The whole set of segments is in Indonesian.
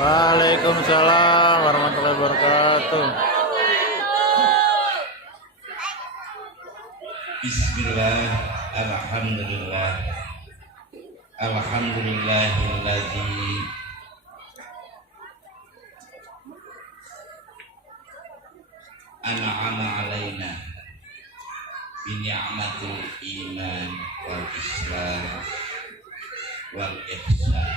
Waalaikumsalam warahmatullahi wabarakatuh. Bismillah, alhamdulillah, alhamdulillahilladzi an'ama alaina bi ni'matil iman wal islam wal ihsan.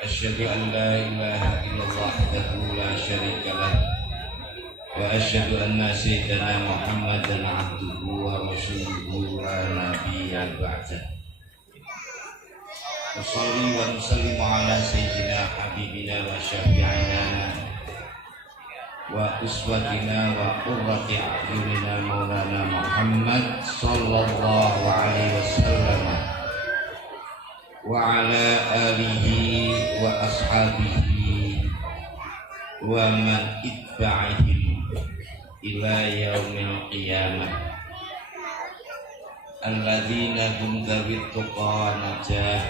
Asyhadu an la ilaha illallah wahdahu la syarika lah wa asyhadu anna sayyidana Muhammadan abduhu wa rasuluhu la nabiyya ba'dah. Wassalli wa nusallimu ala sayyidina habibina wa syafi'ina wa uswatina wa qurrati a'yunina maulana Muhammad sallallahu alaihi wasallam wa ala alihi wa ashabihi wa man itba'ihim ila yaumil qiyamah alladzina hum dhawit tuqa najah.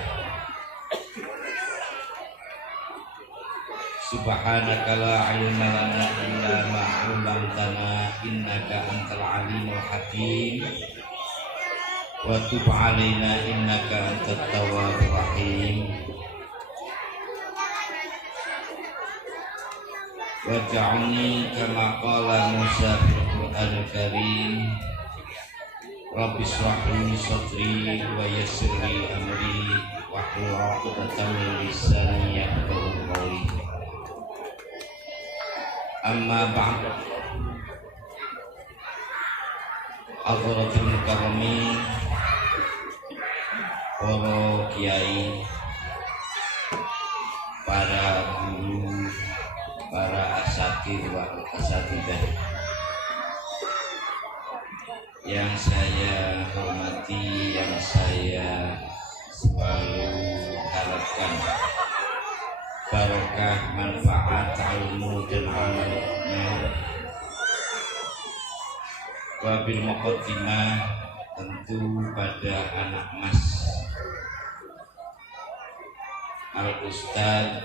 Subhanaka la ilma lana illa ma 'allamtana innaka antal alimul hakim wa tub 'alaina innaka antat tawwabur rahim. Waj'alni kama qala Musa fil Qur'anil Karim Rabbi shrah li sadri wa yassir li amri wahlul 'uqdatam min lisani yafqahu qawli. Amma ba'd. Hadratul mukarramin, para kiai, para guru, para asatidz wa asatidzah yang saya hormati, yang saya selalu harapkan barokah, manfaat, ilmu dan amalnya. Wabil muqaddimah, tentu pada anak mas Al-Ustadz,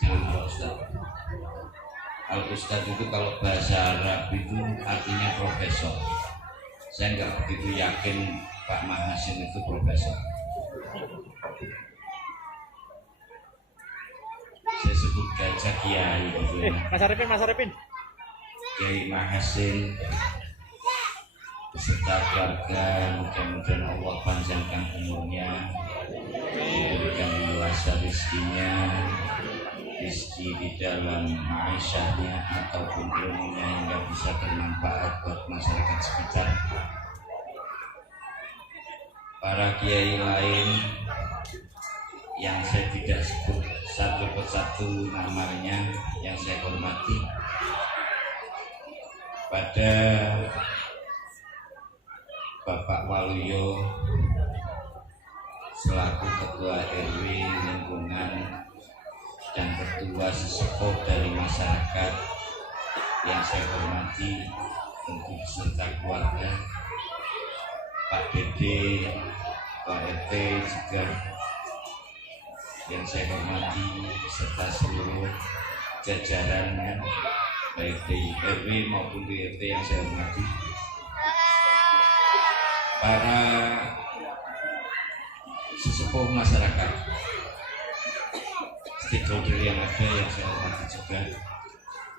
jangan Al-Ustadz. Al-Ustadz itu kalau bahasa Arab itu artinya profesor. Saya nggak begitu yakin Pak Mahasin itu profesor. Saya sebut gajah kiai gitu ya. Mas Arifin. Kiai Mahasin beserta keluarga, mudah-mudahan Allah panjangkan umurnya, memberikan luas rezekinya, rezeki di dalam ma'isyahnya ataupun ilmunya hingga bisa bermanfaat buat masyarakat sekitar. Para kiai lain yang saya tidak sebut satu persatu namanya, yang saya hormati, pada Bapak Waluyo selaku Ketua RW lingkungan dan Ketua sesepuh dari masyarakat yang saya hormati, tentu beserta keluarga, Pak Dede, Pak RT juga yang saya hormati, beserta seluruh jajarannya baik di RW maupun di RT yang saya hormati, para sesepuh masyarakat, stakeholder yang ada yang saya hormati juga,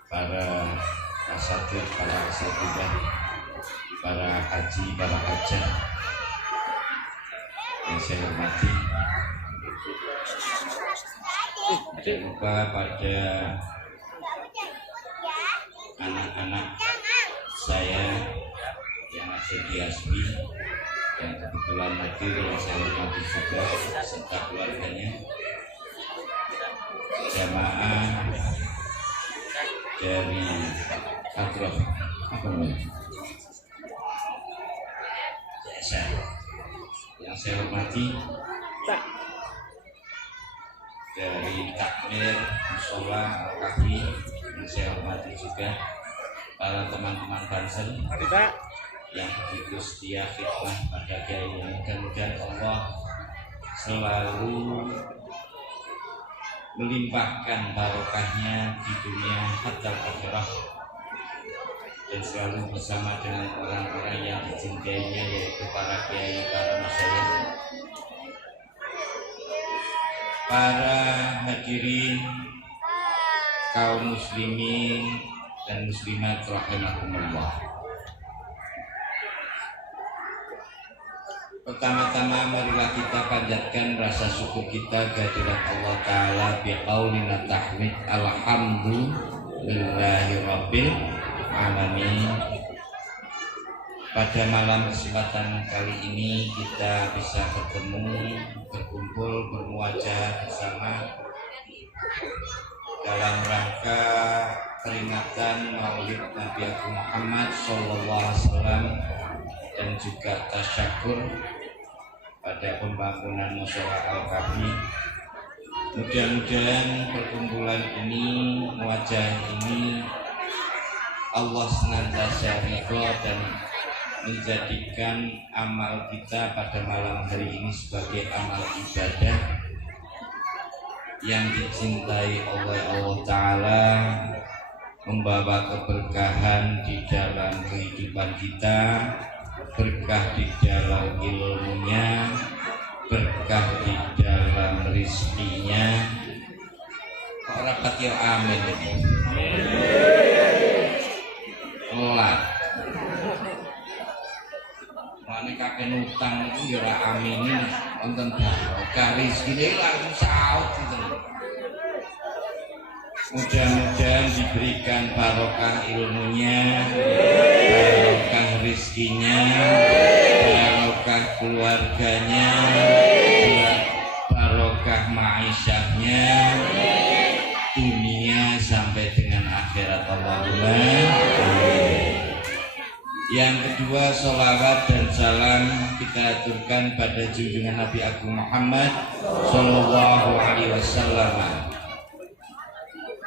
para asatidz, para asatidzah, para haji, para hajah yang saya hormati. Jangan lupa pada anak-anak saya yang ada di ASBI, yang kebetulan hadir, yang saya hormati juga serta keluarganya, jamaah dari Hadroh yang saya hormati, dari takmir musola Al-Kahfi yang saya hormati juga, para teman-teman Banser yang begitu setia khidmah pada kiai. Mudah-mudahan Allah selalu melimpahkan barokahnya di dunia hatta akhirah, dan selalu bersama dengan orang-orang yang dicintainya, yaitu para kiai, para masyayikh. Para hadirin kaum muslimin dan muslimat rahimakumullah. Pertama-tama marilah kita panjatkan rasa syukur kita kehadirat Allah Ta'ala biqaulina tahmid alhamdulillahi rabbil alamin. Pada malam kesempatan kali ini kita bisa bertemu, berkumpul, bermuajah bersama dalam rangka peringatan Maulid Nabi Agung Muhammad SAW dan juga tasyakur pada pembangunan Mushola Al-Kafi. Mudah-mudahan perkumpulan ini, muajah ini, Allah senantiasa ridho dan menjadikan amal kita pada malam hari ini sebagai amal ibadah yang dicintai oleh Allah Ta'ala, membawa keberkahan di dalam kehidupan kita, berkah di dalam ilmunya, berkah di dalam rizkinya. Orang pakai amin ini telat mana kakek utang itu ya aminin wonten barokah rezekine langsung saut gitu. Mudah-mudahan diberikan barokah ilmunya, barokah rezekinya, barokah keluarganya, barokah ma'isyahnya, dunia sampai dengan akhirat. Allahumma amin. Yang kedua, sholawat dan salam kita aturkan pada junjungan Nabi Agung Muhammad Sallallahu Alaihi Wasallam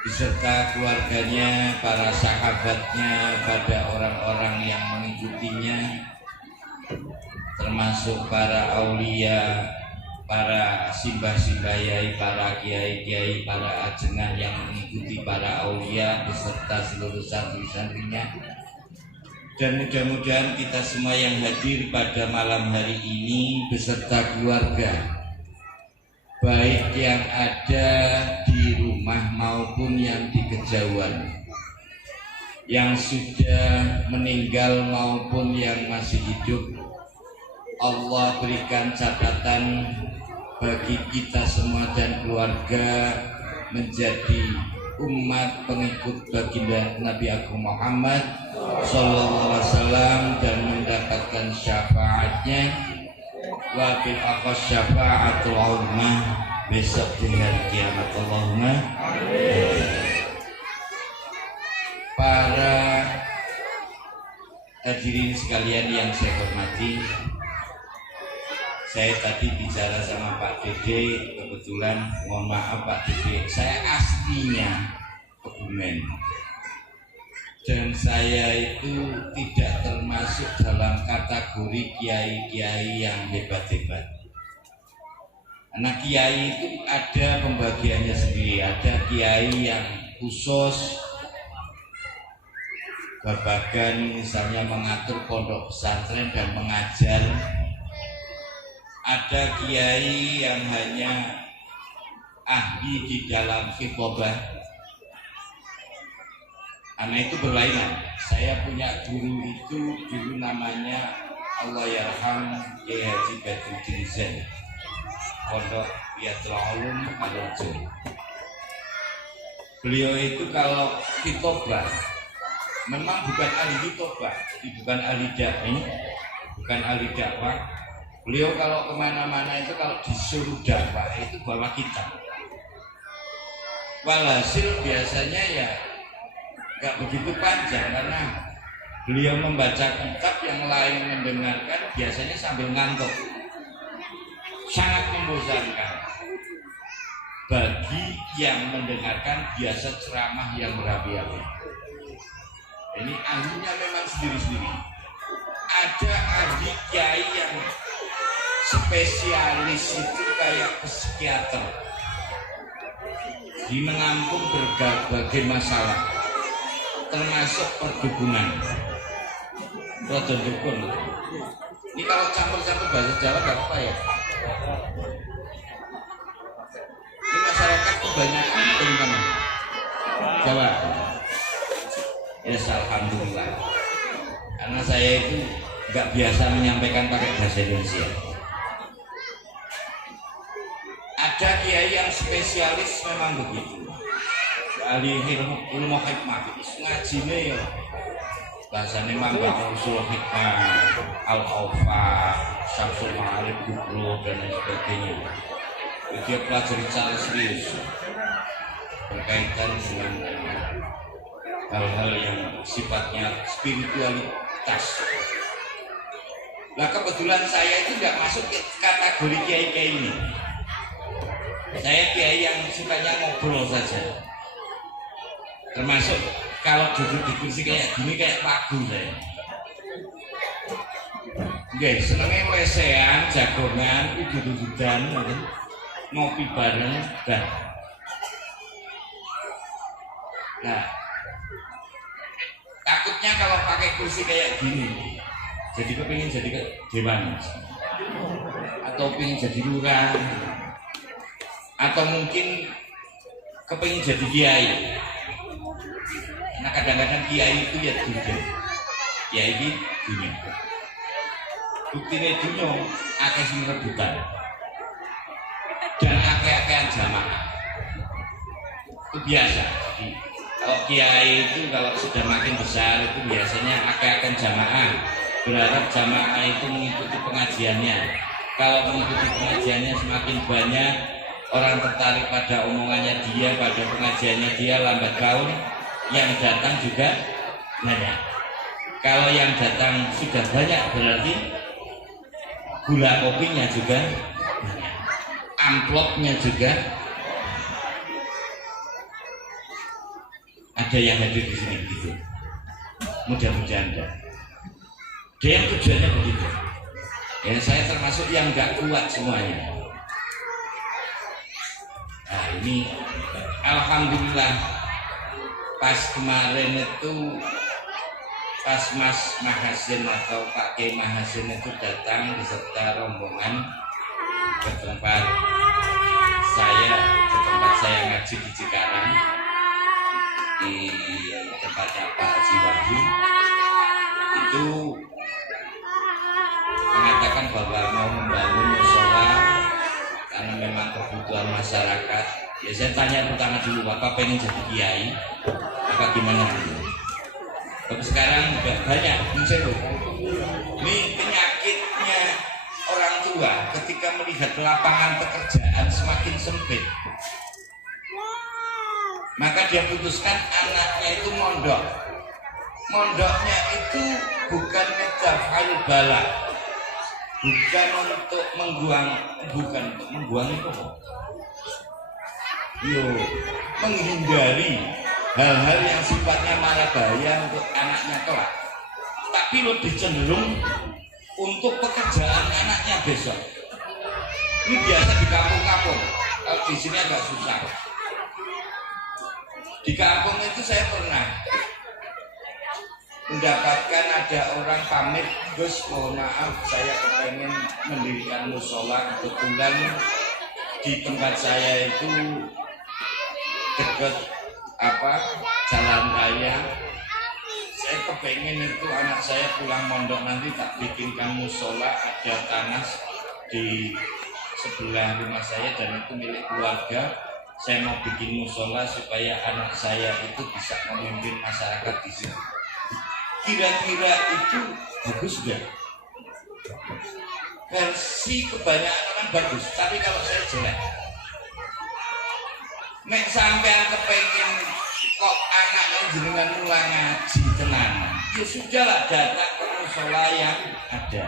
beserta keluarganya, para sahabatnya, pada orang-orang yang mengikutinya, termasuk para aulia, para simbah-simbah yai, para kiai-kiai, para ajengan yang mengikuti para aulia beserta seluruh santri-santrinya. Dan mudah-mudahan kita semua yang hadir pada malam hari ini beserta keluarga, baik yang ada di rumah maupun yang di kejauhan, yang sudah meninggal maupun yang masih hidup, Allah berikan catatan bagi kita semua dan keluarga menjadi umat pengikut baginda Nabi Agung Muhammad Sallallahu Alaihi Wasallam dan mendapatkan syafaatnya, wabil akhas syafaatul uzma besok di hari kiamat. Allahumma para hadirin sekalian yang saya hormati, saya tadi bicara sama Pak Dede, kebetulan mohon maaf Pak Dede, saya aslinya Kebumen dan saya itu tidak termasuk dalam kategori kiai-kiai yang hebat-hebat. Karena kiai itu ada pembagiannya sendiri, ada kiai yang khusus babagan misalnya mengatur pondok pesantren dan mengajar. Ada kiai yang hanya ahli di dalam khitbah. Karena itu berlainan. Saya punya guru itu dulu namanya Allah yarham Kiai Haji Badruddin Zain, Pondok Yatul Ulum Al-Arjo. Beliau itu kalau khitbah memang bukan ahli khitbah, jadi bukan ahli dai, bukan ahli dakwah. Beliau kalau kemana-mana itu kalau disuruh dakwah itu bawa kitab. Walhasil biasanya ya nggak begitu panjang karena beliau membaca kitab, yang lain mendengarkan biasanya sambil ngantuk. Sangat membosankan bagi yang mendengarkan biasa ceramah yang berapi-api. Ini ahlinya memang sendiri-sendiri. ada ahli kiai yang spesialis itu kayak psikiater, di menampung berbagai masalah termasuk perdukunan. Rodo dukun. Ini kalau campur-campur bahasa Jawa nggak apa ya? Ini masyarakat kebanyakan dari mana? Jawa. Ya, alhamdulillah. Karena saya itu nggak biasa menyampaikan pakai bahasa Indonesia. Ada kiai yang spesialis memang begitu. Ahli ilmu hikmah, ngajine ya. Bahasanya Mambang Usul Hikmah, Al-Awfa, Syamsul Ma'arif Kubro dan lain sebagainya. Dia pelajari secara serius berkaitan dengan hal-hal yang sifatnya spiritualitas. Nah kebetulan saya itu tidak masuk ke kategori kiai-kiai ini. Saya kiai yang sukanya ngobrol saja. Termasuk kalau duduk di kursi kayak gini kayak lagu saya. Nggih, senenge lesehan, jagongan, duduk-dudukan, ngopi bareng, dah. Nah, takutnya kalau pakai kursi kayak gini, jadi kepingin jadi dewan, atau pengen jadi lurah, atau mungkin kepingin jadi kiai. Nah kadang-kadang kiai itu ya dunia, kiai itu dunia. Buktinya dunia akeh sing rebutan dan akeh-akehan jamaah. Itu biasa. Jadi, kalau kiai itu kalau sudah makin besar itu biasanya akeh-akehan jamaah. Berharap jamaah itu mengikuti pengajiannya. Kalau mengikuti pengajiannya semakin banyak, orang tertarik pada omongannya dia, pada pengajiannya dia, lambat laun yang datang juga banyak. Kalau yang datang sudah banyak berarti gula kopinya juga banyak, amplopnya juga ada yang hadir di sini gitu. Mudah-mudahan ada yang tujuannya begitu. Ya saya termasuk yang nggak kuat semuanya. Nah ini alhamdulillah pas kemarin itu pas Mas Mahasin atau Pak Kiai Mahasin itu datang beserta rombongan ke tempat saya ngaji di Cikarang, di tempatnya Pak Haji Wahyu, itu mengatakan bahwa mau membangun mushola karena memang kebutuhan masyarakat. Ya saya tanya pertama dulu, Bapak pengen jadi kiai apa gimana? Tapi sekarang udah banyak muncul. Ini penyakitnya orang tua ketika melihat lapangan pekerjaan semakin sempit. Maka dia putuskan anaknya itu mondok. Mondoknya itu bukan metafal bala, bukan untuk mengbuang itu. Menghindari hal-hal yang sifatnya marah bahaya untuk anaknya kelak, tapi lebih cenderung untuk pekerjaan anaknya besok. Ini biasa di kampung-kampung, kalau di sini agak susah. Di kampung itu saya pernah mendapatkan ada orang pamit, Gus mohon maaf saya kepengen mendirikan mushola, kebetulan di tempat saya itu dekat jalan raya. Saya kepengen itu anak saya pulang mondok nanti tak bikinkan mushola, ada tanah di sebelah rumah saya dan itu milik keluarga. Saya mau bikin mushola supaya anak saya itu bisa memimpin masyarakat di sini. Kira-kira itu bagus gak? Versi kebanyakan orang bagus, tapi kalau saya jelek. Nek sampean kepengen kok anaknya jenengan mulai ngaji tenanan, ya sudahlah datang ke mushola yang ada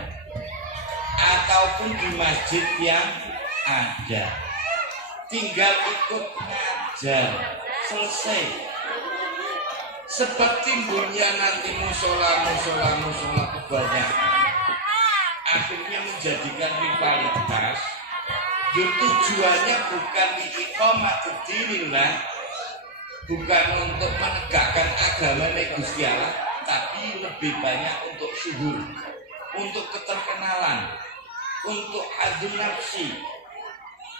ataupun di masjid yang ada, tinggal ikut ngajar selesai. Sebab timbulnya nanti mushola kebanyakan akhirnya menjadikan rivalitas. Tujuannya bukan iqamatuddinillah, bukan untuk menegakkan agama Gusti Allah, tapi lebih banyak untuk syuhur, untuk keterkenalan, untuk adu nafsi,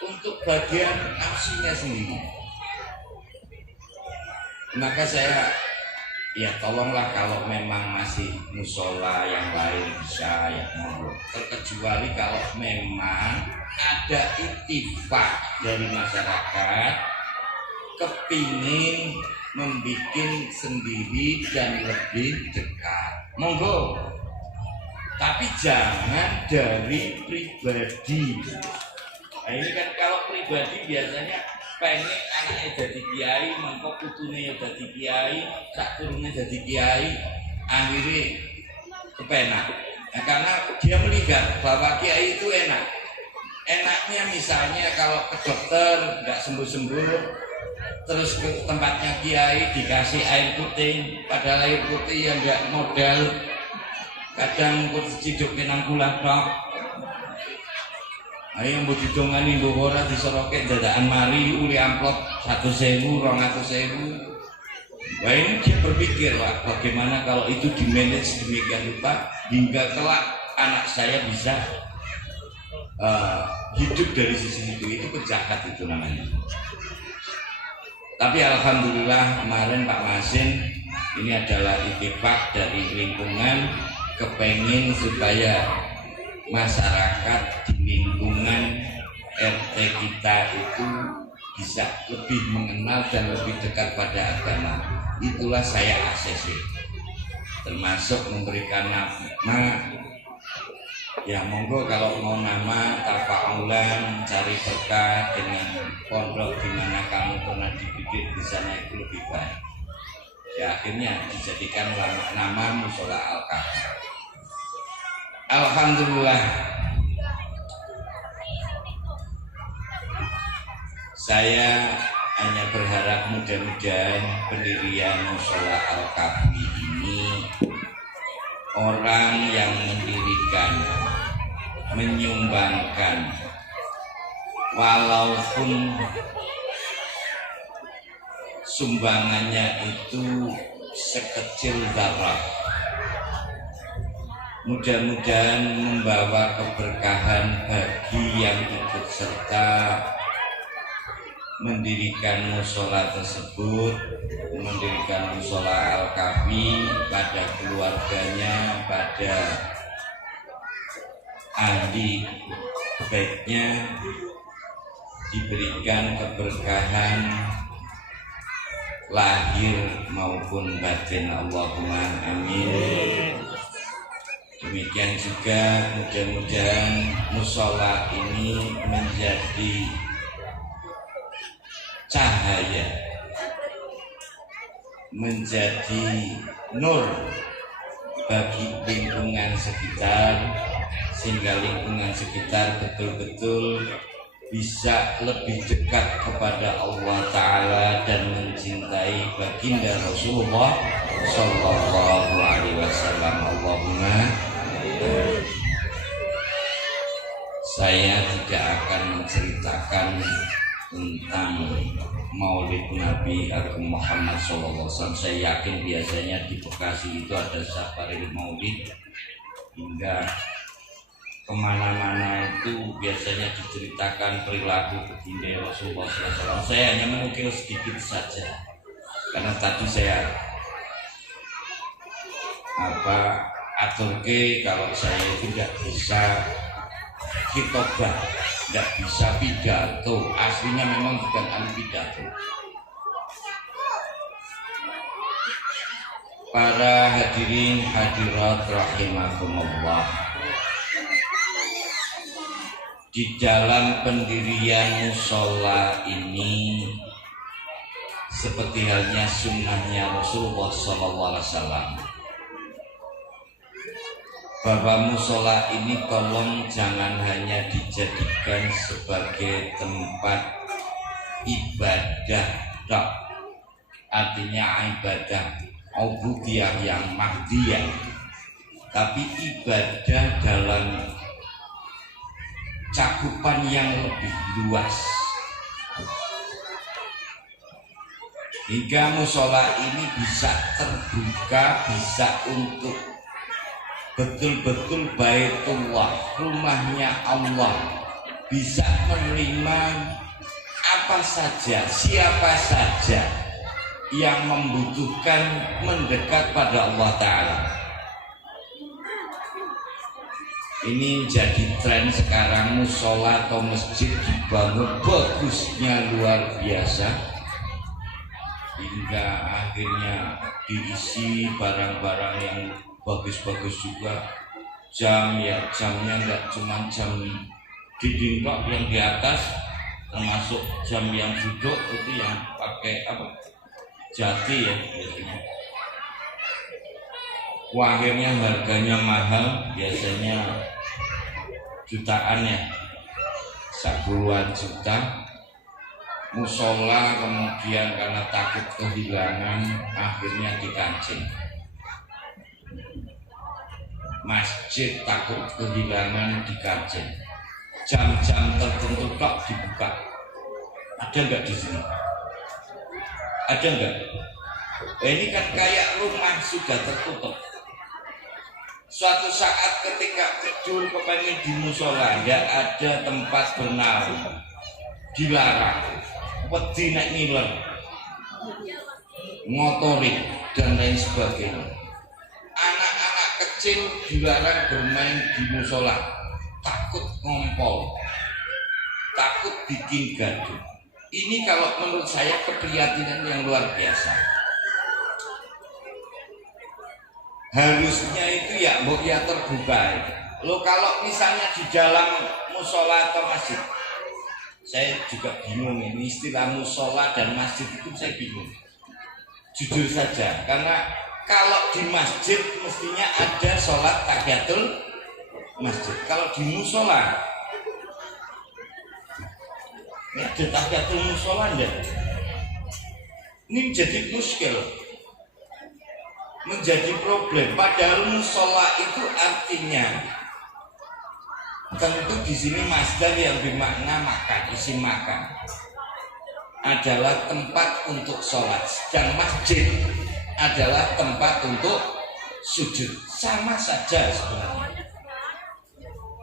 untuk bagian nafsinya sendiri. Maka saya ya tolonglah kalau memang masih musola yang lain bisa ya monggo. Terkecuali kalau memang ada ittifaq dari masyarakat kepingin membuat sendiri dan lebih dekat, monggo. Tapi jangan dari pribadi. Nah, ini kan kalau pribadi biasanya pengen anaknya jadi kiai, mengko putune ya jadi kiai, sak turune jadi kiai, akhirnya kepenak. Nah, karena dia melihat bahwa kiai itu enak. Enaknya misalnya kalau ke dokter nggak sembuh-sembuh, terus ke tempatnya kiai dikasih air putih, padahal air putih yang nggak modal, kadang putih ciduk nang kula tok. Ayo mbok didongani mbok ora disoroke dadakan mari uli amplop 100.000 200.000. Wah, ini dia berpikir lah bagaimana kalau itu di manage demikian rupa hingga kelak anak saya bisa hidup dari sisi itu kejahat itu namanya. Tapi alhamdulillah kemarin Pak Masin ini adalah ittifaq dari lingkungan kepengen supaya masyarakat di lingkungan RT kita itu bisa lebih mengenal dan lebih dekat pada agama. Itulah saya ACC, termasuk memberikan nama. Ya monggo kalau mau nama tafa'ulan, cari berkah dengan pondok di mana kamu pernah dididik di sana itu lebih baik. Ya akhirnya dijadikan nama Musola Al-Kahfi. Alhamdulillah, saya hanya berharap mudah-mudahan pendirian Musola Al-Kahfi ini orang yang mendirikan, menyumbangkan, walaupun sumbangannya itu sekecil darah, mudah-mudahan membawa keberkahan bagi yang ikut serta mendirikan musola tersebut, mendirikan Musola Al-Kahfi, pada keluarganya, pada ahli baiknya, diberikan keberkahan lahir maupun batin, Allahumma amin. Demikian juga mudah-mudahan musola ini menjadi cahaya, menjadi nur bagi lingkungan sekitar, sehingga lingkungan sekitar betul-betul bisa lebih dekat kepada Allah Ta'ala dan mencintai baginda Rasulullah Sallallahu Alaihi Wasallam. Allahumma. Saya tidak akan menceritakan tentang Maulid Nabi Agung Muhammad Sallallahu Alaihi Wasallam. Saya yakin biasanya di Bekasi itu ada safaril Maulid, hingga kemana-mana itu biasanya diceritakan perilaku baginda Rasulullah SAW. Saya hanya menukil sedikit saja, karena tadi saya aturke kalau saya itu tidak bisa khitobah, tidak bisa pidato. Aslinya memang bukan ahli pidato. Para hadirin hadirat rahimakumullah, di dalam pendirian musola ini seperti halnya sunnahnya Rasulullah SAW, bahwa musola ini tolong jangan hanya dijadikan sebagai tempat ibadah tok, artinya ibadah ubudiyah yang mahdiyah, tapi ibadah dalam cakupan yang lebih luas, hingga musola ini bisa terbuka, bisa untuk betul-betul Baitullah, rumahnya Allah, bisa menerima apa saja, siapa saja yang membutuhkan mendekat pada Allah Ta'ala. Ini jadi tren sekarang, musola atau masjid dibangun bagusnya luar biasa, hingga akhirnya diisi barang-barang yang bagus-bagus juga. Jamnya nggak cuma jam dinding kok yang di atas, termasuk jam yang duduk itu yang pakai apa, jati ya biasanya. Wah, akhirnya harganya mahal, biasanya jutaan ya, puluhan juta. Musola kemudian karena takut kehilangan akhirnya dikancing. Masjid takut kehilangan dikancing. Jam-jam tertentu kok dibuka. Ada nggak di sini? Ada nggak? Ini kan kayak rumah sudah tertutup. Suatu saat ketika tidur kepengen di musola, nggak ada tempat bernaung, dilarang, wedi nek ngiler, ngotori dan lain sebagainya. Anak-anak kecil dilarang bermain di musola, takut ngompol, takut bikin gaduh. Ini kalau menurut saya keprihatinan yang luar biasa. Harusnya itu ya mbok ya terbuka. Lo kalau misalnya di dalam musola atau masjid, saya juga bingung ini istilah musola dan masjid itu saya bingung. Jujur saja, karena kalau di masjid mestinya ada sholat tahiyatul masjid. Kalau di musola, ini ada tahiyatul musola enggak? Ini menjadi muskil, menjadi problem. Padahal musola itu artinya tentu di sini masdar yang bermakna makan, isi makan adalah tempat untuk sholat, dan masjid adalah tempat untuk sujud. Sama saja sebenarnya.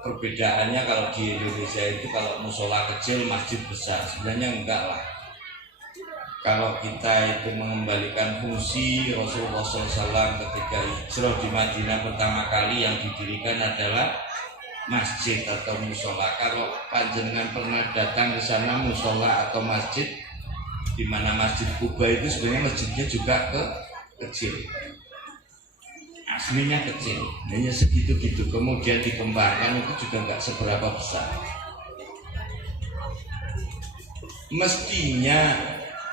Perbedaannya kalau di Indonesia itu kalau musola kecil, masjid besar, sebenarnya enggak lah. Kalau kita itu mengembalikan fungsi Rasulullah SAW ketika hijrah di Madinah pertama kali, yang didirikan adalah masjid atau musola. Kalau panjenengan pernah datang ke sana, musola atau masjid, di mana Masjid Kuba itu sebenarnya masjidnya juga kecil, aslinya kecil, hanya segitu-gitu. Kemudian dikembangkan itu juga nggak seberapa besar. Mestinya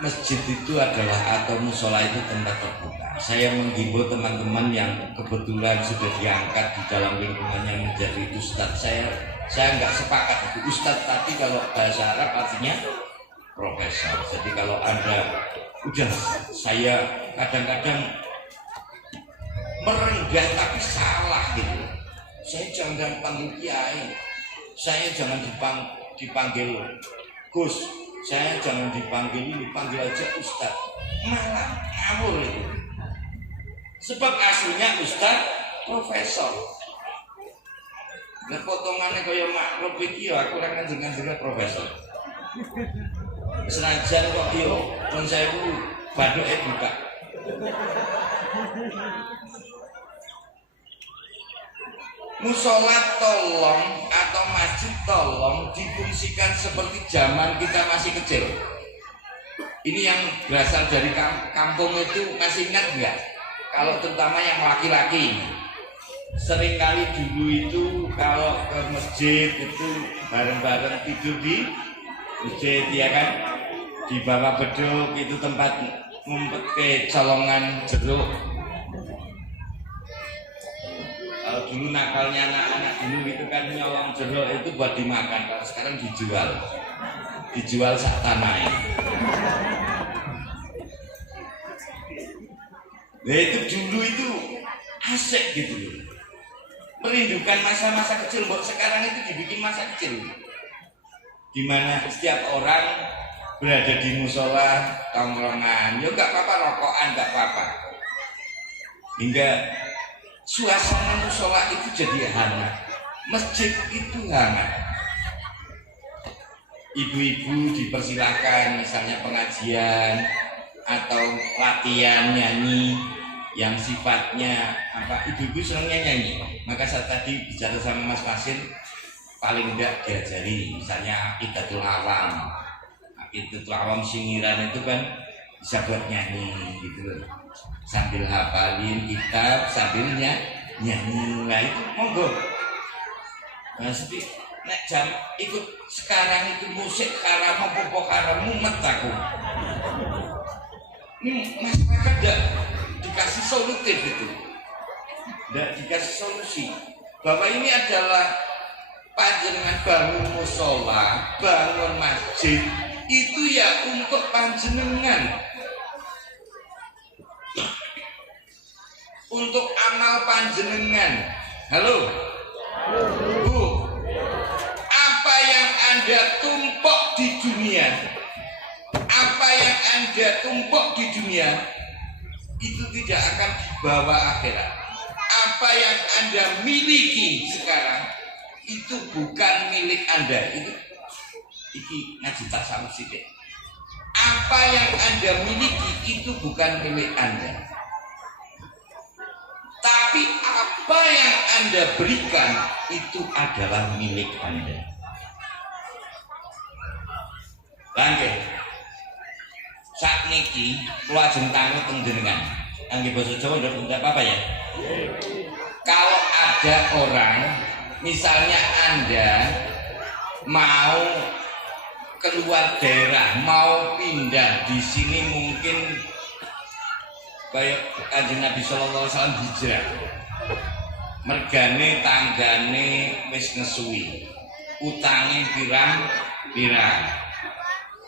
masjid itu adalah atau musola itu tempat terbuka. Saya menghimbau teman-teman yang kebetulan sudah diangkat di dalam lingkungannya menjadi ustadz. Saya nggak sepakat itu ustadz, tapi kalau bahasa Arab artinya profesor. Jadi kalau Anda udah, saya kadang-kadang merendah tapi salah gitu. Saya jangan panggil kiai, saya jangan dipanggil Gus, saya jangan dipanggil ini, panggil aja Ustad. Malah ngawur itu. Sebab aslinya Ustad profesor. Nah potongannya kaya makruf iki ya aku ora nganjeng-nganjeng profesor. Senajan kok yo mun sewu bathuke buka. Musola tolong atau masjid tolong difungsikan seperti zaman kita masih kecil. Ini yang berasal dari kampung itu masih ingat nggak? Kalau terutama yang laki-laki, seringkali dulu itu kalau ke masjid itu bareng-bareng tidur di masjid, ya kan? Di bawah beduk itu tempat ngumpet ke colongan jeruk. Kalau dulu nakalnya anak-anak dulu itu kan nyolong jeruk itu buat dimakan. Kalau sekarang dijual sak tanah. Nah itu dulu itu asik gitu. merindukan masa-masa kecil. Mbok sekarang itu dibikin masa kecil, di mana setiap orang berada di musola tongkrongan, ya nggak apa-apa, rokokan nggak apa-apa, hingga suasana musola itu jadi hangat, masjid itu hangat. Ibu-ibu dipersilahkan misalnya pengajian atau latihan nyanyi yang sifatnya apa, ibu-ibu senangnya nyanyi. Maka saya tadi bicara sama Mas Pasir, paling enggak diajari misalnya Aqidatul Awam. Aqidatul Awam singiran itu kan bisa buat nyanyi gitu loh, sambil hafalin kitab sambil nyanyi. Nah itu monggo. Nah sedih nek jam ikut sekarang itu musik haram apa haram, mumet aku. Masyarakat tidak dikasih solutif itu, tidak dikasih solusi bahwa ini adalah panjenengan bangun musola, bangun masjid itu ya untuk panjenengan, untuk amal panjenengan. Halo Bu, apa yang Anda tumpuk di dunia, apa yang Anda tumpuk di dunia itu tidak akan dibawa akhirat. Apa yang Anda miliki sekarang itu bukan milik Anda. Itu iki ngaji tasawuf sithik. Apa yang Anda miliki itu bukan milik Anda. Tapi apa yang Anda berikan itu adalah milik Anda. Lanjut. Sakniki kula ajeng tanglet teng jenengan. Angge basa Jawa ndak apa-apa ya. Kalau ada orang misalnya Anda mau keluar daerah, mau pindah di sini, mungkin kayak Kanjeng Nabi sallallahu alaihi wasallam hijrah. Mergane tanggane wis ngesuwi. Utange pirang-pirang.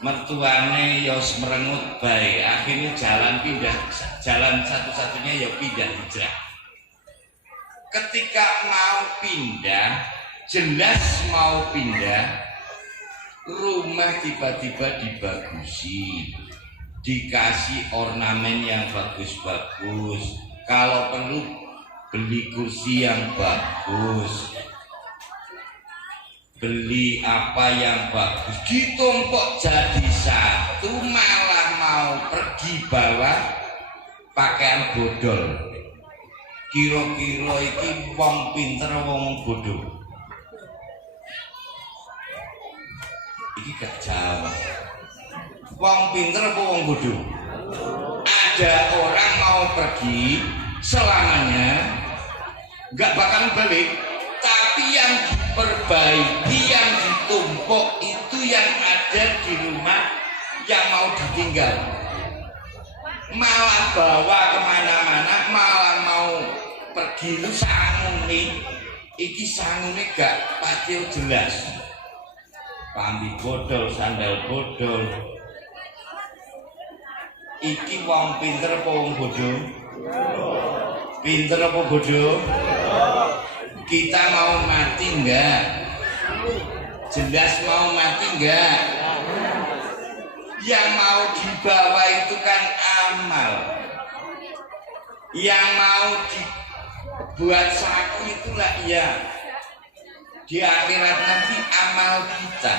Mertuane ya merengut bae, akhirnya jalan pindah, jalan satu-satunya ya pindah hijrah. Ketika mau pindah, jelas mau pindah, rumah tiba-tiba dibagusi, dikasih ornamen yang bagus-bagus, kalau perlu beli kursi yang bagus, beli apa yang bagus, ditumpuk jadi satu, malah mau pergi bawa pakaian bodol. Kira-kira iki wong pinter wong bodoh. Iki gak jawab. Wong pinter apa wong bodoh? Ada orang mau pergi selamanya gak bakal balik, tapi yang diperbaiki, yang ditumpuk itu yang ada di rumah yang mau ditinggal, malah bawa kemana-mana, malah mau pergi lu sangune, iki sangune gak pati jelas, pambi bodol, sandal bodol. Iki wong pinter apa wong bodoh? Pinter apa bodoh? Kita mau mati enggak? Jelas mau mati enggak? Yang mau dibawa itu kan amal. Yang mau dibuat saku itulah ya di akhirat nanti amal kita,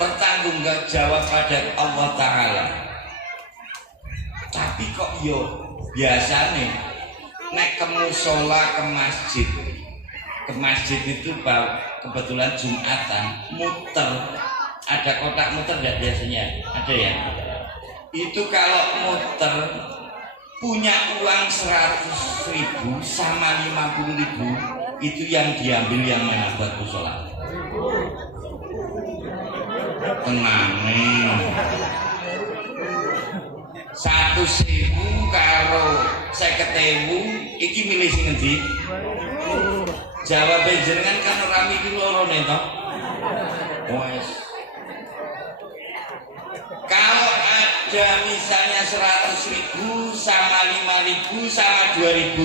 bertanggung jawab pada Allah Ta'ala. Tapi kok yo biasa nih nek ke musola, ke masjid itu kebetulan Jumatan muter, ada kotak muter enggak biasanya? Ada ya? Itu kalau muter punya uang 100.000 sama 50.000, itu yang diambil yang mana buat musola? Tenang nih. 100.000 karo 50.000 iki milih sing endi? Jawab jenengan kan ora mikir loro nih toh. Wes. Kalau ada misalnya 100.000 sama 5.000 sama 2.000,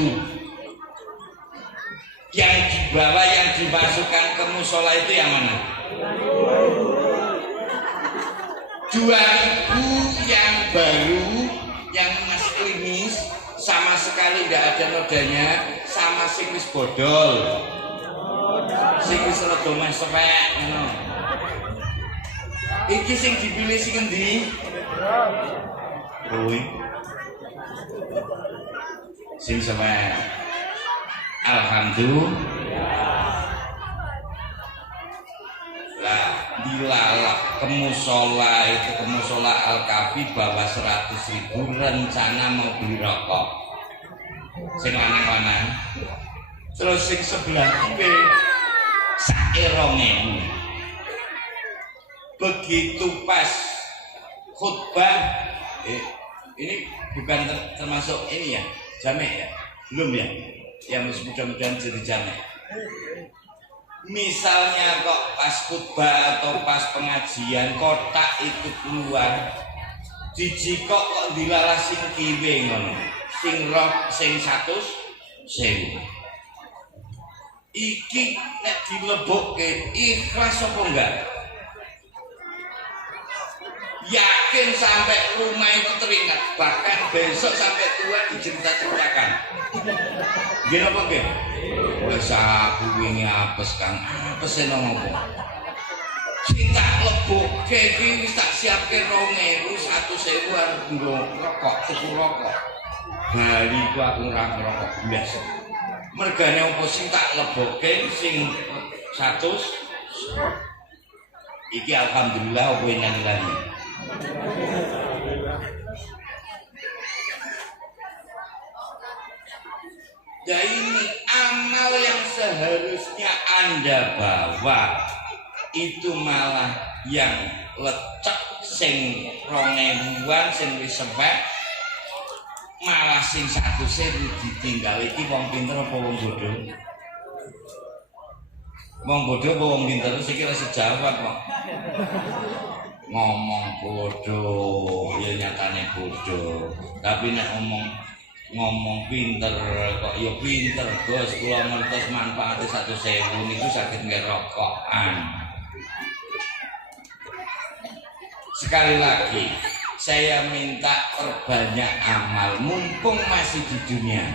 Yang dibawa, yang dimasukkan ke musola itu yang mana? 2000 yang baru, yang masih klinis, sama sekali tidak ada nodanya, sama sing wis bodol, sing wis rada mesrek ngono. Iki sing dipilih sing endi? Kuwi sing sampean. Alhamdulillah. Lah dilalak ke musola itu, ke musola Al-Kafi bawa 100.000, rencana mau beli rokok sing lanang-lanang, terus sing sebelah kiri sak 2.000. Begitu pas khutbah, ini bukan termasuk ini ya, jamek ya, belum ya, yang mudah-mudahan jadi jamek. Misalnya kok pas khutbah atau pas pengajian kotak itu keluar, dijikok kok dilalah sing kiwe ngono, sing roh sing 100.000. Iki nek dilebokke ikhlas apa enggak? Yakin sampai rumah itu teringat, bahkan besok sampai tua dicerita-ceritakan. Gini apa gini? Wes aku wingi apes Kang, apes eno ngopo? Sing tak lebokke iki wis tak siapke 2.000, 100.000 arep nggo rokok, tuku rokok. Bali ku aku ora ngerokok biasa. Mergane opo sing tak lebokke sing 100? Iki alhamdulillah opo innalillahi. Dan ini amal yang seharusnya Anda bawa itu malah yang lecek sing 2.000-an sing wis sepek, malah sing 100.000 ditinggal. Iki wong pinter apa wong bodoh? Wong bodoh apa wong pinter? Iki ora sejawab kok. Ngomong bodoh, ya nyatane bodoh. Tapi nek ngomong pinter kok ya pinter, Gus. Kula ngertos manfaate 100.000 niku saged nggih rokokan. Sekali lagi saya minta perbanyak amal mumpung masih di dunia.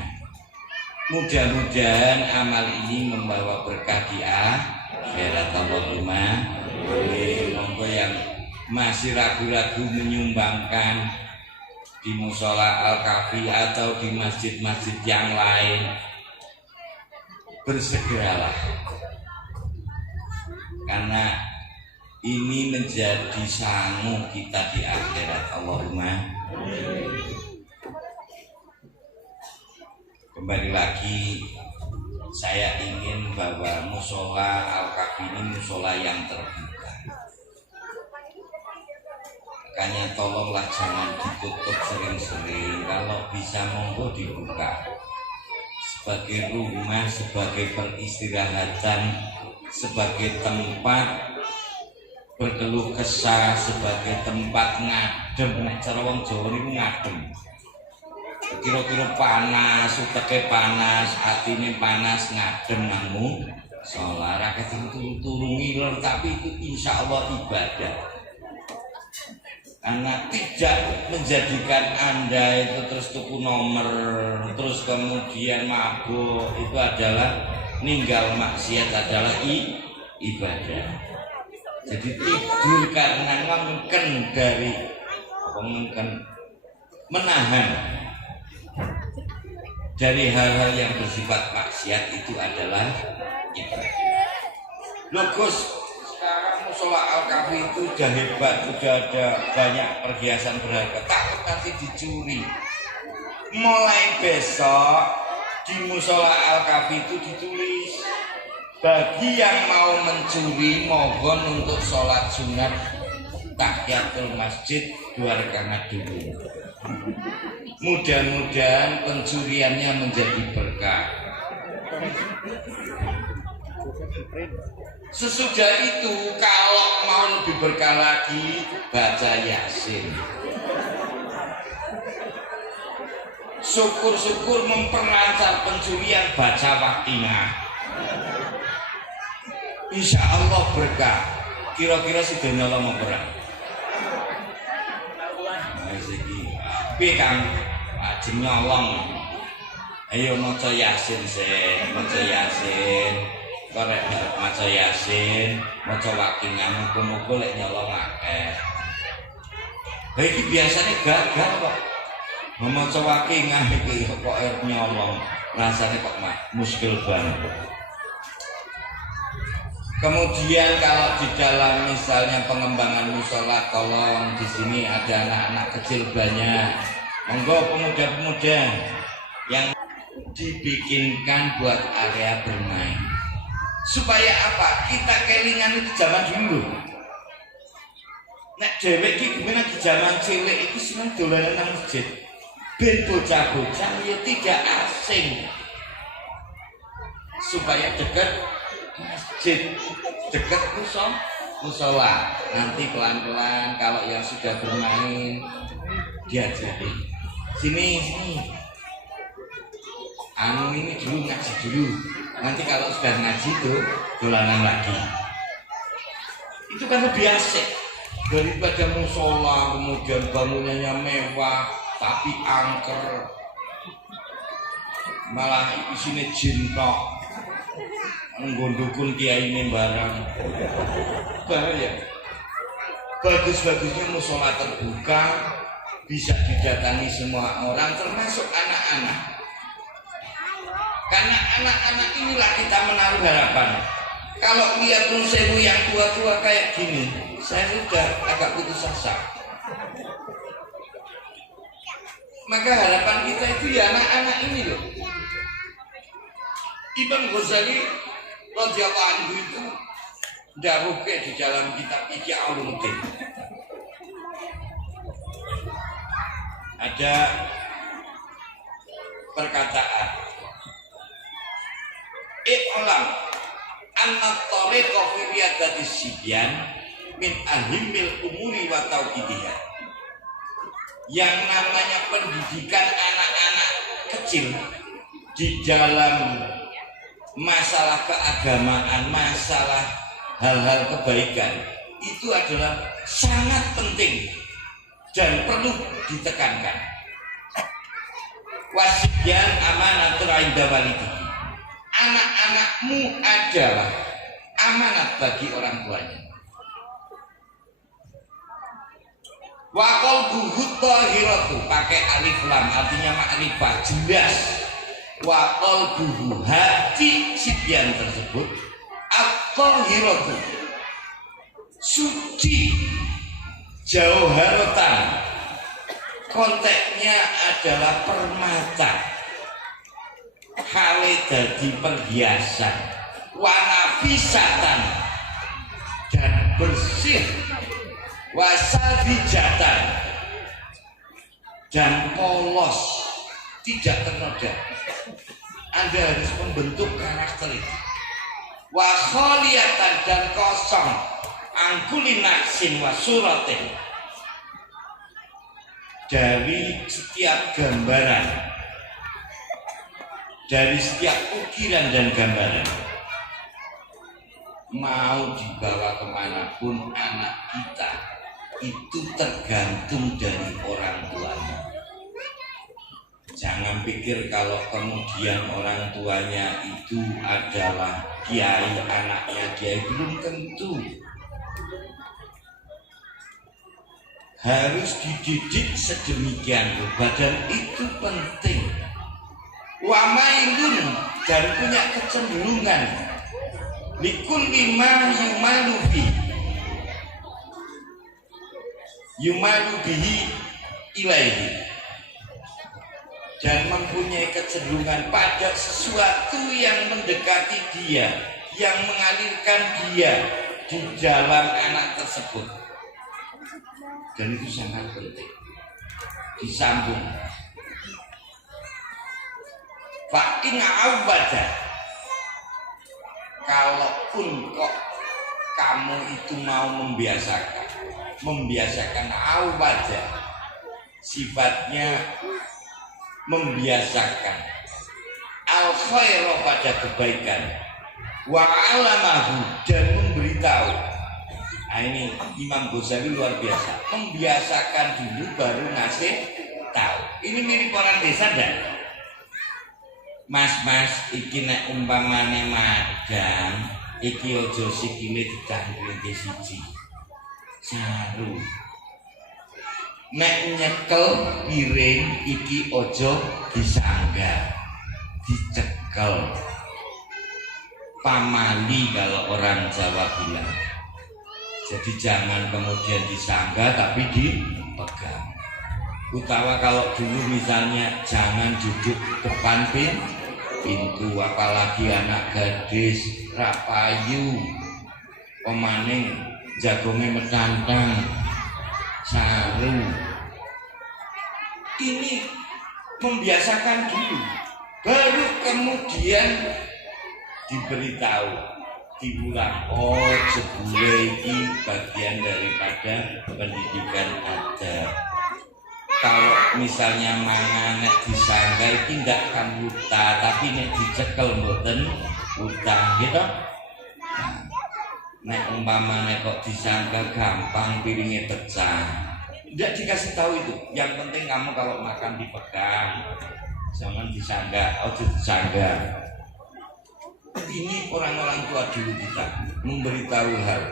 Mudah-mudahan amal ini membawa berkah di akhirat. Allahumma amin. Monggo yang masih ragu-ragu menyumbangkan di musola Al-Kafi atau di masjid-masjid yang lain, bersegeralah, karena ini menjadi sangu kita di akhirat. Allahumma. Kembali lagi, saya ingin bahwa musola Al-Kafi ini musola yang terbuka. Makanya tolonglah jangan ditutup sering-sering. Kalau bisa monggo dibuka sebagai rumah, sebagai peristirahatan, sebagai tempat berkeluh kesah, sebagai tempat ngadem. Nek cara wong Jawa niku ngadem. Kira-kira panas, uteke panas, atine panas, ngadem nangmu sholat. Ra keturu-turu ngiler, tapi itu insya Allah ibadah. Karena tidak menjadikan Anda itu terus tuku nomor, terus kemudian mabuk, itu adalah ninggal maksiat, adalah ibadah. Jadi tidur karena ngengken dari menahan dari hal-hal yang bersifat maksiat itu adalah ibadah. Logus sekarang musola Al-Kafi itu udah hebat, udah ada banyak perhiasan berharga, takut nanti dicuri. Mulai besok di musola Al-Kafi itu ditulis, bagi yang mau mencuri mohon untuk sholat sunat tahiyatul masjid 2 rakaat dulu. Mudah-mudahan pencuriannya menjadi berkah. Sesudah itu kalau mau lebih berkah lagi, baca Yasin. Syukur-syukur memperlancar pencurian, baca Waqiah. Insya Allah berkah. Kira-kira sudah nyolong apa ora? Piye Kang? Ajeng nyolong. Ayo maca Yasin sih, maca Yasin. Korek maca Yasin, maca Wakingan, muga-muga lek nyolong akeh. Lah iki biasane gagal kok. Maca Wakingan iki kok nyolong, rasane kok muskil banget. Kemudian kalau di dalam misalnya pengembangan musola, tolong di sini ada anak-anak kecil banyak. Monggo pemuda-pemuda yang dibikinkan buat area bermain. Supaya apa? Kita kelingan itu zaman dulu. Nek dhewek iki gimana di zaman cilik itu seneng dolanan nang masjid. Ben bocah-bocah ya tidak asing. Supaya dekat masjid, dekat musola. Nanti pelan-pelan kalau yang sudah bermain diajari. Sini. Anu ini dulu ngaji dulu. Nanti kalau sudah ngaji tuh dolanan lagi. Itu kan lebih asik daripada musola kemudian bangunannya mewah tapi angker. Malah isinya jintok. Menggondokun kiai ini barang bahaya. Bagus-bagusnya musola terbuka, bisa didatangi semua orang termasuk anak-anak. Karena anak-anak inilah kita menaruh harapan. Kalau lihat sewu yang tua-tua kayak gini, saya sudah agak putus asa. Maka harapan kita itu ya anak-anak ini loh. Imam Ghazali radhiyallahu anhu itu dawuhke di dalam kitab Ihya Ulumuddin. Ada perkataan I'lam anna tariqa fi riyadati sibyan min ahimil umuri wa tauqidiha. Yang namanya pendidikan anak-anak kecil di dalam masalah keagamaan, masalah hal-hal kebaikan itu adalah sangat penting dan perlu ditekankan. Wasibyan amanatur inda walidihi. Anak-anakmu adalah amanat bagi orang tuanya. Wa qalbuhu tahiratu, pakai alif lam artinya makrifah jelas. Wa qalbuhu, hati sibyan tersebut at-tahiratu, suci, jauharatan, konteksnya adalah permata, hale dadi perhiasan, wanafisatan, dan bersih, wasabijatan, dan polos, tidak ternoda. Anda harus membentuk karakter itu. Wakholiyatan, dan kosong, angkuli naksin wasuratin, dari setiap gambaran, dari setiap ukiran dan gambaran. Mau dibawa kemanapun anak kita itu tergantung dari orang tuanya. Jangan pikir kalau kemudian orang tuanya itu adalah kiai, anaknya kiai, belum tentu. Harus dididik sedemikian rupa dan itu penting. Wamailun, dan punya kecenderungan likulli ma yumalu bihi ilaihi, dan mempunyai kecenderungan pada sesuatu yang mendekati dia, yang mengalirkan dia di dalam anak tersebut. Dan itu sangat penting disambung. Fa'in awwada, kalaupun kok kamu itu mau membiasakan awwada, sifatnya membiasakan al khairu, pada kebaikan, wa alamahu dan memberitahu. Nah ini Imam Ghazali luar biasa, membiasakan dulu baru ngasih tahu. Ini mirip orang desa dah. Mas, iki nek umpamane magang, iki ojo sikile dicangkrinke siji. Saru. Nek nyekel piring iki ojo disanggah, dicekel. Pamali kalau orang Jawa bilang. Jadi jangan kemudian disanggah tapi dipegang. Utawa kalau dulu misalnya jangan duduk depan pintu, apalagi anak gadis rapayu pemaning jagongnya metantang saru. Ini membiasakan dulu, baru kemudian diberitahu, diulang. Oh, sebuah ini bagian daripada pendidikan adab. Kalau misalnya mangan nek disanggah iki ndak kan buta, tapi nek dicekel mboten buta gitu. Nek umpamane kok disanggah gampang piringnya pecah. Ndak dikasih tahu itu. Yang penting kamu kalau makan dipegang. Jangan disanggah, ojo disanggah. Ini orang-orang tua dulu kita memberitahu hal.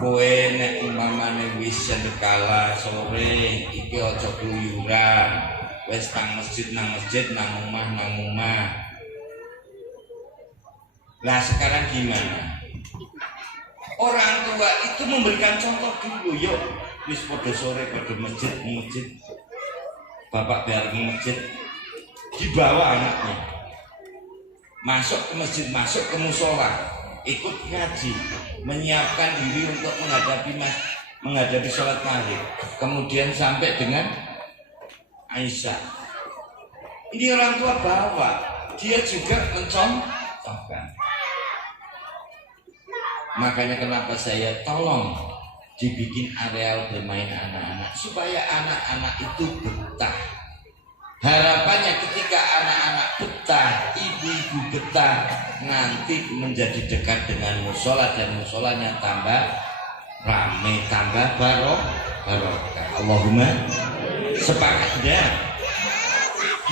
Kowe nek umpamane wis sedekala sore iki aja keluyuran. Wis nang masjid nang omah. Lah sekarang gimana? Orang tua itu memberikan contoh dulu, yuk wis pada sore pada masjid. Bapak biar ke masjid, dibawa anaknya. Masuk ke masjid, masuk ke musola, ikut ngaji, menyiapkan diri untuk menghadapi sholat maghrib, kemudian sampai dengan Aisyah. Ini orang tua bawa, dia juga mencontohkan. Makanya kenapa saya tolong dibikin areal bermain anak-anak supaya anak-anak itu betah. Harapannya ketika anak-anak betah, ibu-ibu betah, nanti menjadi dekat dengan musola dan musolanya tambah ramai, tambah barokah. Allahumma sepakat ya.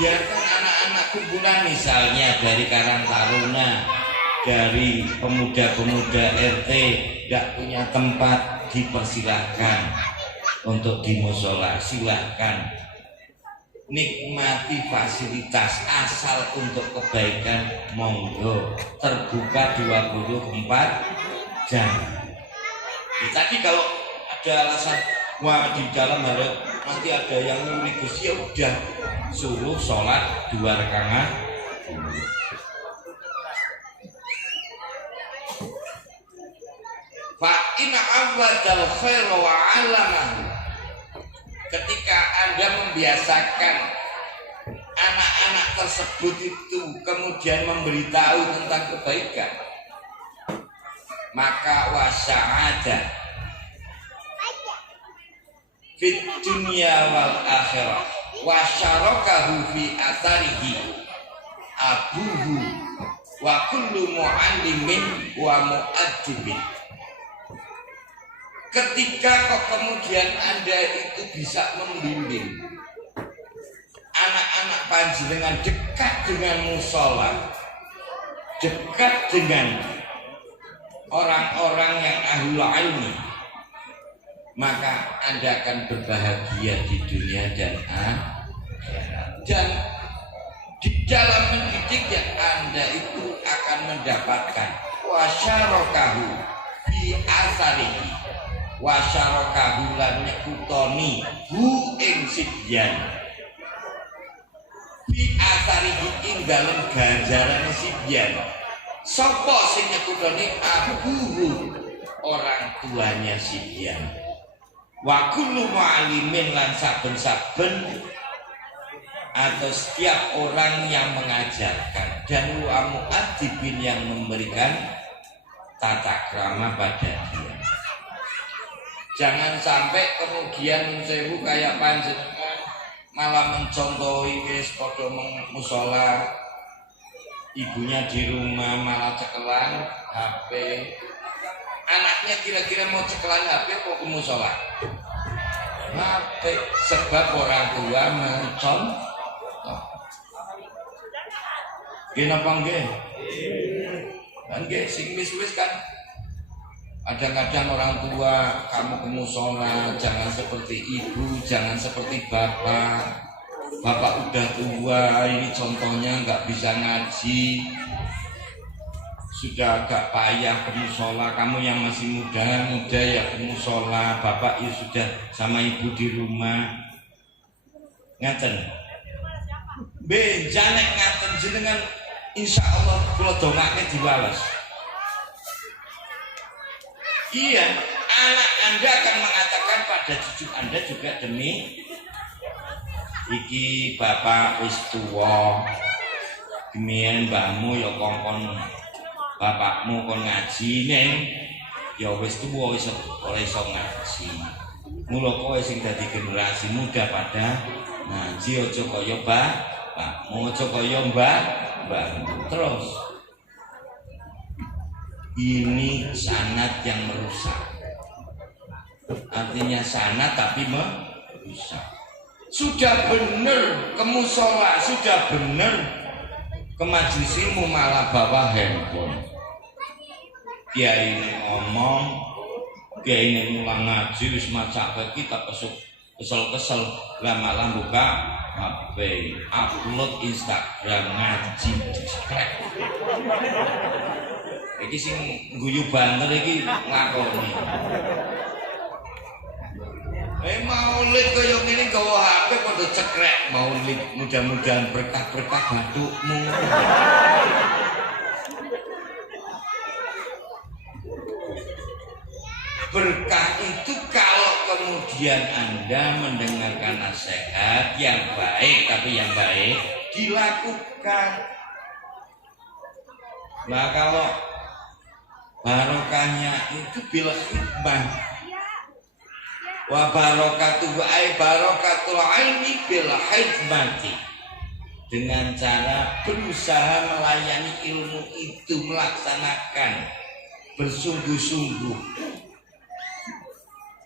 Biarkan anak-anak kumpulan misalnya dari Karang Taruna, dari pemuda-pemuda RT tidak punya tempat, dipersilahkan untuk di musola, silahkan. Nikmati fasilitas asal untuk kebaikan, monggo, terbuka 24 jam. Tadi kalau ada alasan wah di dalam nanti ada yang nyuri Gus, ya udah suruh sholat 2 rakaat. Fa in awwadal khaira wa 'allamahu. Ketika Anda membiasakan anak-anak tersebut itu kemudian memberitahu tentang kebaikan, maka wasa'ada fit dunya wal akhirah wasyarakahu fi atharihi abuhu wa kullu mu'allimin wa mu'addibin. Ketika kok kemudian Anda itu bisa membimbing anak-anak panjenengan dekat dengan musola, dekat dengan orang-orang yang ahlul ilmi, maka Anda akan berbahagia di dunia dan akhirat. Dan di dalam mendidiknya Anda itu akan mendapatkan wasyarakahu fi asarihi wasyarakahu lan nyekutoni hu ing sibyan fi asarihi ing dalem ganjaran sibyan. Sapa sing nyekutoni? Abuhu, orang tuanya sibyan. Wa kullu mu'allimin lan saben-saben atau setiap orang yang mengajarkan, dan wa mu'addibin yang memberikan tata krama pada dia. Jangan sampai kemudian sewu kayak panjenengan malah mencontohi wis padha musola. ibunya di rumah malah cekelan HP. Anaknya kira-kira mau cekelan HP kok ke musola? HP, sebab orang tua mencontoh. Gini apa enggak? Kan nggih sing wis-wis kan. Kadang-kadang orang tua kamu ke musola jangan seperti ibu, jangan seperti bapak. Bapak udah tua, ini contohnya nggak bisa ngaji, sudah agak payah ke musola. Kamu yang masih muda ya ke musola. Bapak ya sudah sama ibu di rumah. Ngaten. Bejanek ngaten jenengan, insya Allah kalau dongake diwales. Iya, anak Anda akan mengatakan pada cucu Anda juga demi iki bapak wis tuwa, gemien mbahmu ya kongkon bapakmu kon ngaji neng, ya wis tuwa wis ora iso ngaji. Mula kowe sing dadi generasi muda pada ngaji aja kaya bapakmu, aja kaya mbahmu. Terus ini sanad yang merusak. Artinya sanad tapi merusak. Sudah bener ke musola, sudah bener ke majlisimu malah bawa handphone. Kiai ini ngomong, kiai ini mulang ngaji, wis maca kita kesel lah malah buka HP, upload Instagram ngaji diskrek. Iki sing guyu banter iki nglakoni. Maulid kaya ngene gawa HP padha cekrek maulid, mudah-mudahan berkah-berkah batukmu. Berkah itu kalau kemudian Anda mendengarkan nasihat yang baik, tapi yang baik dilakukan. Nah kalau barokahnya itu bil hikmah. Wa barakatuhu ay barakatul ilmi bil hikmati. Dengan cara berusaha melayani ilmu itu, melaksanakan bersungguh-sungguh.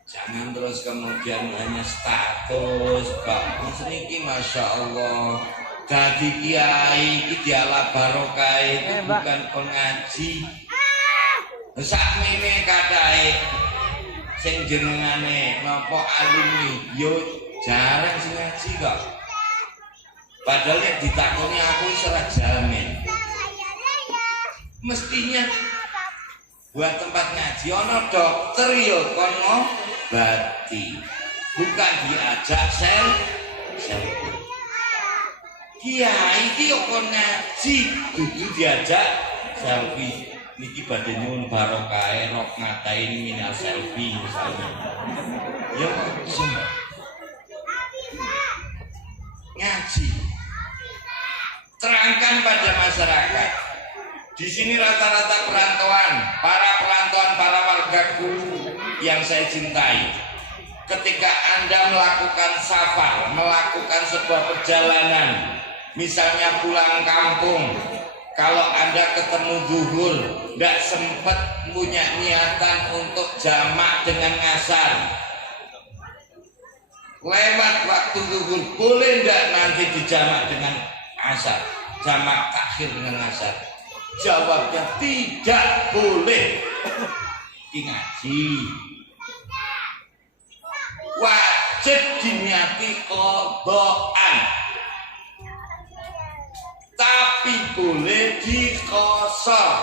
Jangan terus kemudian hanya status Pak Musriki Masya Allah jadi kiai idealah barokah itu bukan pengaji. Sakmene katae sing jenengane napa alumni yo jarang sing ngaji kok. Padahal yang ditakoni aku ora jamin. Mestinya buat tempat ngaji ono dokter yo kon ngobati, bukan diajak selfie. Kiai iki yo kon ngaji dudu diajak selfie. Niki badhe nyuwun barokah rok ngatain minal selfie misalnya. Yo ngaji. Terangkan pada masyarakat. Di sini rata-rata perantauan, para wargaku yang saya cintai. Ketika Anda melakukan safar, melakukan sebuah perjalanan, misalnya pulang kampung, kalau Anda ketemu zuhur, tidak sempat punya niatan untuk jamak dengan asar, lewat waktu zuhur, boleh tidak nanti dijamak dengan asar, jamak takhir dengan asar? Jawabnya tidak boleh. Ngaji wajib diniati qadhaan, tapi boleh dikosor.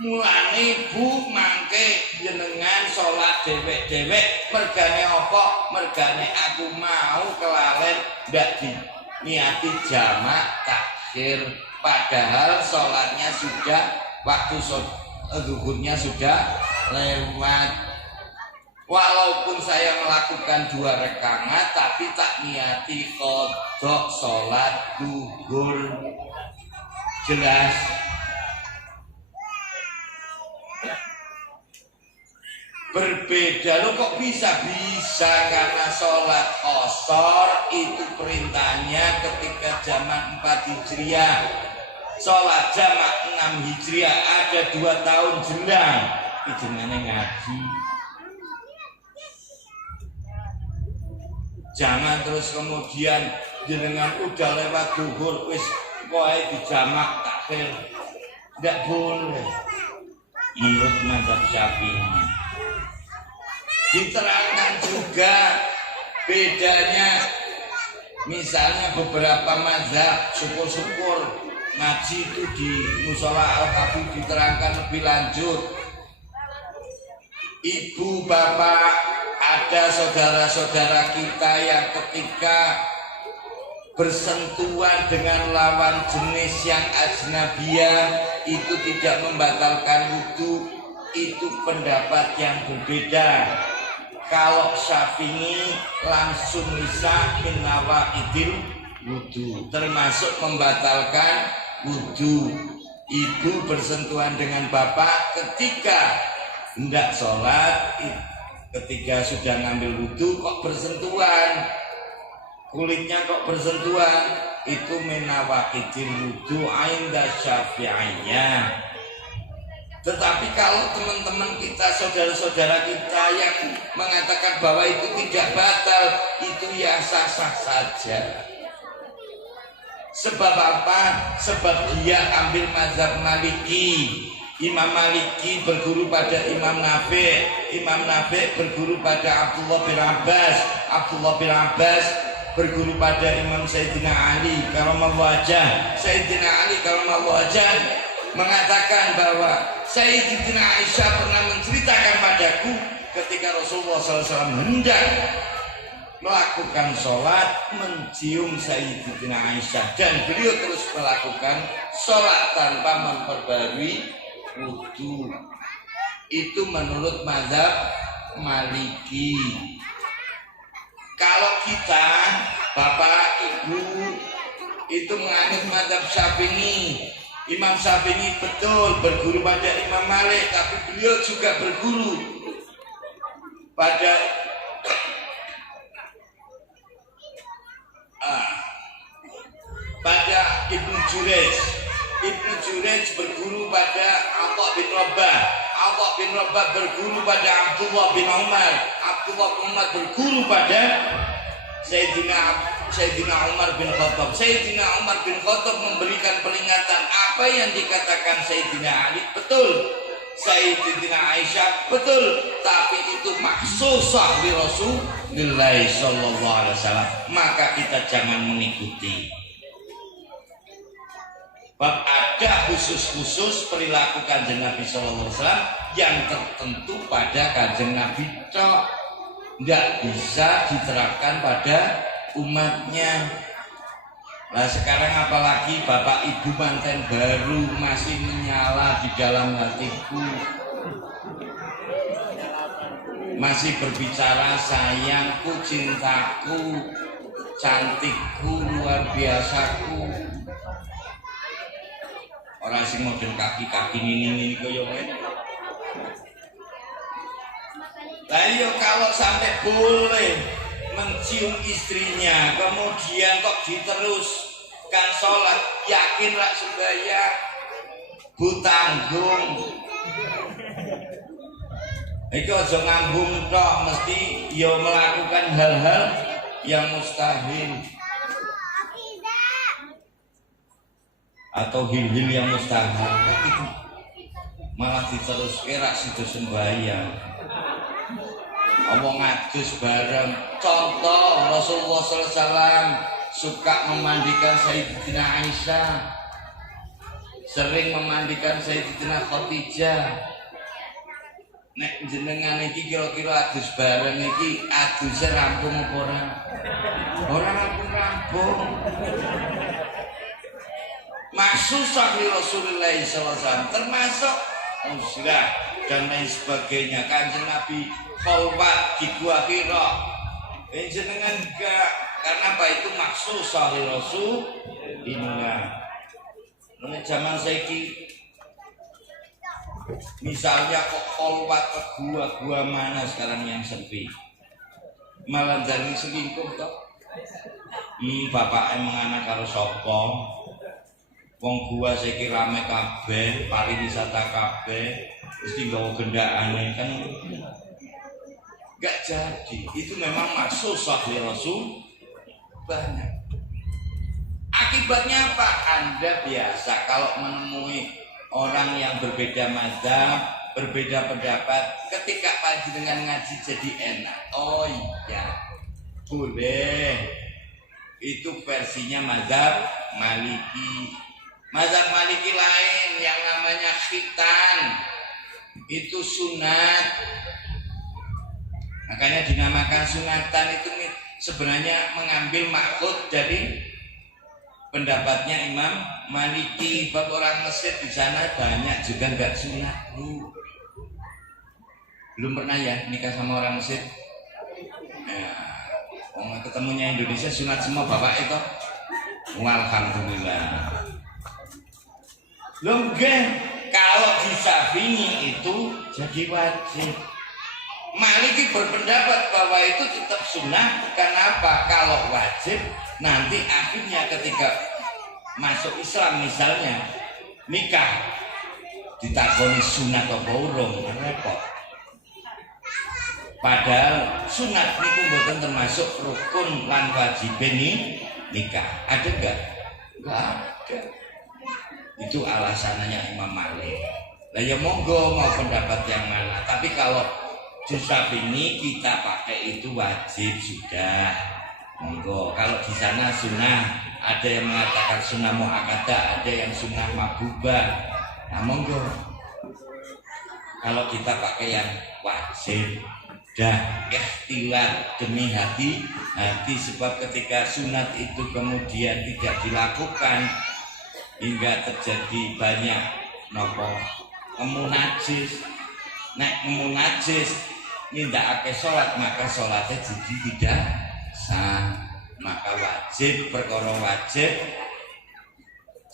Mulane Bu mangke jenengan salat dewek-dewek mergane apa? Mergane aku mau kelalen ndak diniati jamak takhir, padahal salatnya sudah waktu zuhurnya sudah lewat. Walaupun saya melakukan 2 rakaat tapi tak niati qadha salat zuhur. Jelas? Berbeda. Lo kok bisa karena sholat qashar itu perintahnya ketika zaman 4 Hijriah. Sholat jamak 6 Hijriah ada 2 tahun jelang. Jenenge ngaji. Jangan terus kemudian jenengan udah lewat duhur wis kowe dijamak takhir. Tidak boleh. Menurut mazhab Syafi'i. Diterangkan juga bedanya, misalnya beberapa mazhab syukur-syukur ngaji itu di musola Al-Kafi diterangkan lebih lanjut. Ibu bapak, ada saudara-saudara kita yang ketika bersentuhan dengan lawan jenis yang ajnabiyah itu tidak membatalkan wudu. Itu pendapat yang berbeda. Kalau Syafi'i langsung bisa minawa idil wudu, termasuk membatalkan wudu. Ibu bersentuhan dengan bapak ketika hendak sholat, ketika sudah ngambil wudu kok bersentuhan, kulitnya kok bersentuhan, itu minawa idil wudu ainda Syafi'iyah. Tetapi kalau teman-teman kita, saudara-saudara kita yang mengatakan bahwa itu tidak batal, itu ya sah-sah saja. Sebab apa? Sebab dia ambil mazhab Maliki. Imam Maliki berguru pada Imam Nafi'. Imam Nafi' berguru pada Abdullah bin Abbas. Abdullah bin Abbas berguru pada Imam Sayyidina Ali karamallahu wajhah. Sayyidina Ali karamallahu wajhah mengatakan bahwa Sayyidina Aisyah pernah menceritakan padaku ketika Rasulullah SAW hendak melakukan sholat mencium Sayyidina Aisyah, dan beliau terus melakukan sholat tanpa memperbarui wudu. Itu menurut mazhab Maliki. Kalau kita bapak ibu itu menganut mazhab Syafi'i. Imam Syafi'i betul berguru pada Imam Malik, tapi beliau juga berguru pada Ibnu Jurayj. Ibnu Jurayj berguru pada Atha bin Rabah. Atha bin Rabah berguru pada Abdullah bin Umar. Abdullah bin Umar berguru pada Sayyidina Umar bin Khattab. Sayyidina Umar bin Khattab memberikan peringatan. Apa yang dikatakan Sayyidina Ali betul, Sayyidina Aisyah betul, tapi itu maksusah di Rasulullah sallallahu alaihi wasallam. Maka kita jangan mengikuti. Bab ada khusus-khusus perilaku Kanjeng Nabi sallallahu alaihi wasallam yang tertentu pada Kanjeng Nabi tok, tidak bisa diterapkan pada umatnya. Nah sekarang apalagi bapak ibu manten baru masih menyala di dalam hatiku, masih berbicara sayangku, cintaku, cantikku, luar biasaku. Orang sing model kaki-kaki ini koyo ngene. Lah iya kalau sampai boleh mencium istrinya, kemudian kok diteruskan sholat, yakin rak sembahyang, butanggung. Iki aja ngambung tok, mesti ya melakukan hal-hal yang mustahil atau hil-hil yang mustahil. Malah diteruske rak sida sembahyang. Omong ngadus bareng. Contoh Rasulullah SAW suka memandikan Sayyidina Aisyah, sering memandikan Sayyidina Khadijah. Nek jenengan iki kira-kira adus bareng iki aduse rampung apa ora? Ora rampung-rampung. Maksusah di Rasulullah SAW termasuk usrah dan lain sebagainya. Kanjeng Nabi khalwat di Gua Hira. Jenengan enggak, karena apa? Itu maksusah li Rasulillah. Nek zaman saiki Misalnya kok kolwat ke gua mana sekarang yang sepi? Malah jadi selingkuh toh. Bapak emang anak karo sapa? Wong gua saiki rame kabeh, pariwisata kabeh, mesti nggawa gendakane kan gak jadi. Itu memang masuk sahih Rasul banyak. Akibatnya apa? Anda biasa kalau menemui orang yang berbeda mazhab, berbeda pendapat, ketika panjenengan ngaji jadi enak. Oh iya, boleh. Itu versinya mazhab Maliki. Mazhab Maliki lain yang namanya khitan. Itu sunat. Makanya dinamakan sunatan. Itu sebenarnya mengambil maksud dari pendapatnya Imam Maliki. Bab orang Mesir di sana banyak juga nggak sunat. Belum pernah ya nikah sama orang Mesir? Ketemunya Indonesia sunat semua bapak itu. Alhamdulillah. Enggak, kalau di Syafi'i itu jadi wajib. Maliki berpendapat bahwa itu tetap sunnah. Kenapa? Kalau wajib nanti akhirnya ketika masuk Islam misalnya nikah ditakoni sunat atau urung repot. Padahal sunat niku mboten termasuk rukun lan wajib nikah. Ada enggak? Enggak ada. Itu alasannya Imam Malik. Lah ya monggo mau pendapat yang mana. Tapi kalau di Syafi'i kita pakai itu wajib sudah. Monggo. Kalau di sana sunnah, ada yang mengatakan sunnah muakkadah, ada yang sunnah mahbubah. Nah monggo. Kalau kita pakai yang wajib, dah ikhtilat demi hati sebab ketika sunat itu kemudian tidak dilakukan hingga terjadi banyak nopo najis. Nek najis nindakake salat maka salatnya jadi tidak sah. Maka wajib perkara wajib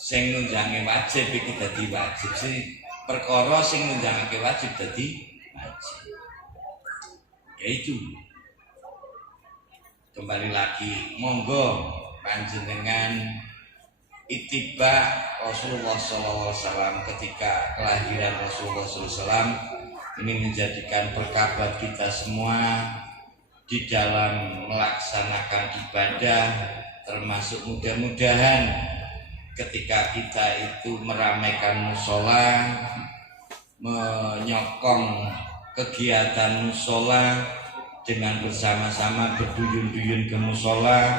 sing nunjange wajib iki dadi wajib. Perkara sing nunjangake wajib dadi wajib. Yaitu kembali lagi monggo panjenengan ittiba Rasulullah SAW ketika kelahiran Rasulullah SAW ini menjadikan berkah buat kita semua di dalam melaksanakan ibadah, termasuk mudah-mudahan ketika kita itu meramaikan musola, menyokong kegiatan musola dengan bersama-sama berduyun-duyun ke musola,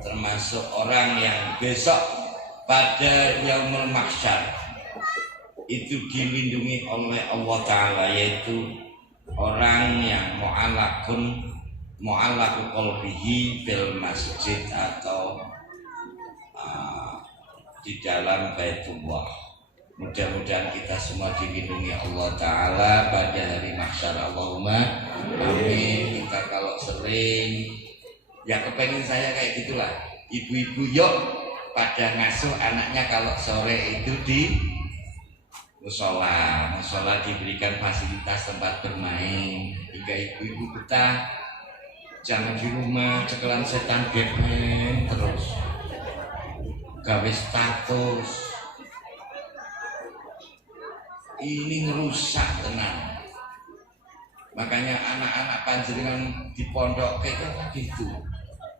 termasuk orang yang besok pada yaumul mahsyar itu dilindungi oleh Allah Ta'ala, yaitu orang yang mu'allaqu qalbihi bil masjid atau di dalam Baitullah. Mudah-mudahan kita semua dilindungi Allah Ta'ala pada hari mahsyar. Allahumma amin. Kita kalau sering ya kepengen saya kayak gitulah, ibu-ibu yuk pada ngasuh anaknya kalau sore itu di musola diberikan fasilitas tempat bermain hingga ibu-ibu kita jangan di rumah cekelan setan gepeng terus gawe status. Ini ngerusak tenang. Makanya anak-anak panjenengan di pondok kayak gitu.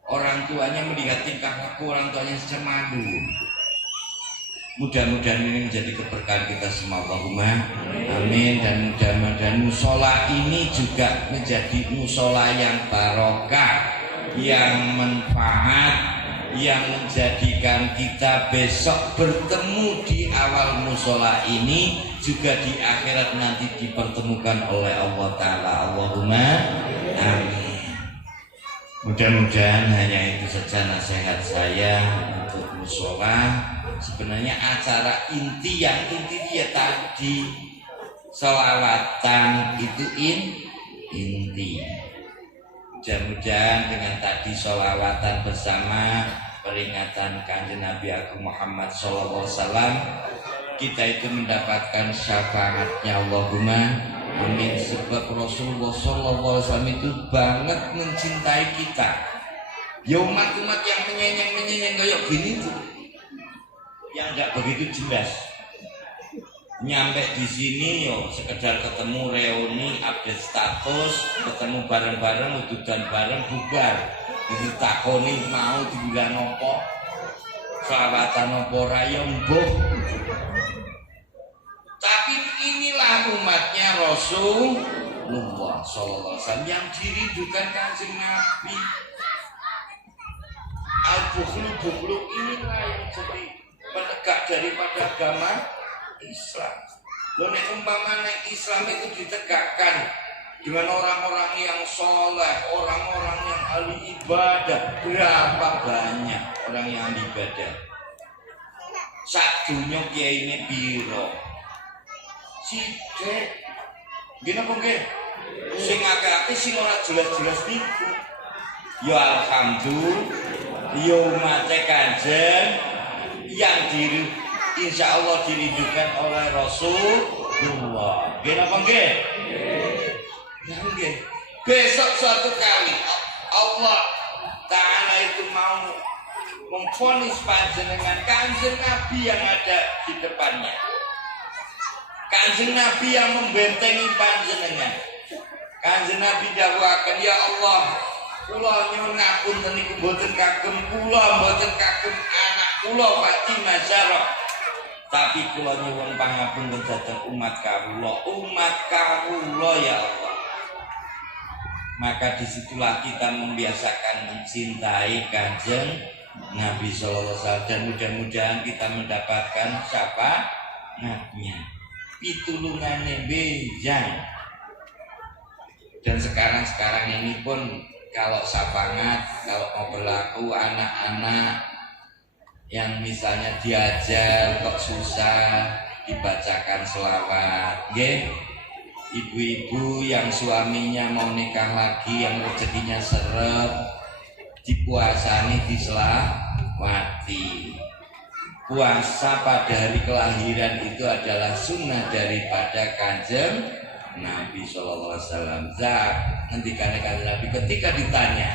Orang tuanya melihat tingkah laku orang tuanya cemadu. Mudah-mudahan ini menjadi keberkahan kita semua. Allahumma amin. Dan mudah-mudahan musola ini juga menjadi musola yang barokah, yang manfaat, yang menjadikan kita besok bertemu di awal musola ini juga di akhirat nanti dipertemukan oleh Allah Ta'ala. Allahumma amin. Mudah-mudahan hanya itu saja nasihat saya untuk musola. Sebenarnya acara inti yang inti dia tadi sholawatan itu inti. Mudah-mudahan dengan tadi sholawatan bersama peringatan Kanjeng Nabi Agung Muhammad SAW kita itu mendapatkan syafaatnya. Allahumma amin. Sebab Rasulullah SAW itu banget mencintai kita. Ya umat-umat yang menyenyeng kayak gini tuh, yang nggak begitu jelas. Nyampe di sini yo sekedar ketemu reuni, update status, ketemu bareng-bareng, ududan bareng, bubar. Ditakoni mau dibilang nopo, selawatan nopo raya mbuh. Tapi inilah umatnya Rasulullah SAW yang dirindukan Kanjeng Nabi. Al-bukhlu inilah yang jadi penegak daripada agama Islam. Loh nek umpamane Islam itu ditegakkan dengan orang-orang yang soleh, orang-orang yang ahli ibadah, berapa banyak orang yang ahli ibadah? Sak dunya kiai ini piro? Sithik. Gini apa nggih? Sing akeh-akeh sing ora jelas-jelas niku. Ya alhamdulillah, ya umat Kanjeng yang insya Allah dirindukan oleh Rasulullah. Gini apa nggih? Ya nggih. Besok suatu kali Allah Ta'ala itu mau memvonis panjenengan Kanjeng Nabi yang ada di depannya. Kanjeng Nabi yang membentengi panjenengan. Kanjeng Nabi dakwaken, ya Allah, kula nyuwun ngapunten niku mboten kagem kula, mboten kagem anak kula Fatimah Zahra. Tapi kula nyuwun pangapunten dhateng umat kawula ya Allah. Maka disitulah kita membiasakan mencintai Kanjeng Nabi sallallahu alaihi wasallam, dan mudah-mudahan kita mendapatkan syafaatnya, pitulungane bejang. Dan sekarang ini pun kalau syafaat, kalau mau berlaku anak-anak yang misalnya diajar kok susah, dibacakan selawat, nggih. Ibu-ibu yang suaminya mau nikah lagi, yang rezekinya seret, dipuasani, diselawati. Puasa pada hari kelahiran itu adalah sunnah daripada Kanjeng Nabi Sallallahu Alaihi Wasallam. Nanti Kanjeng Nabi ketika ditanya,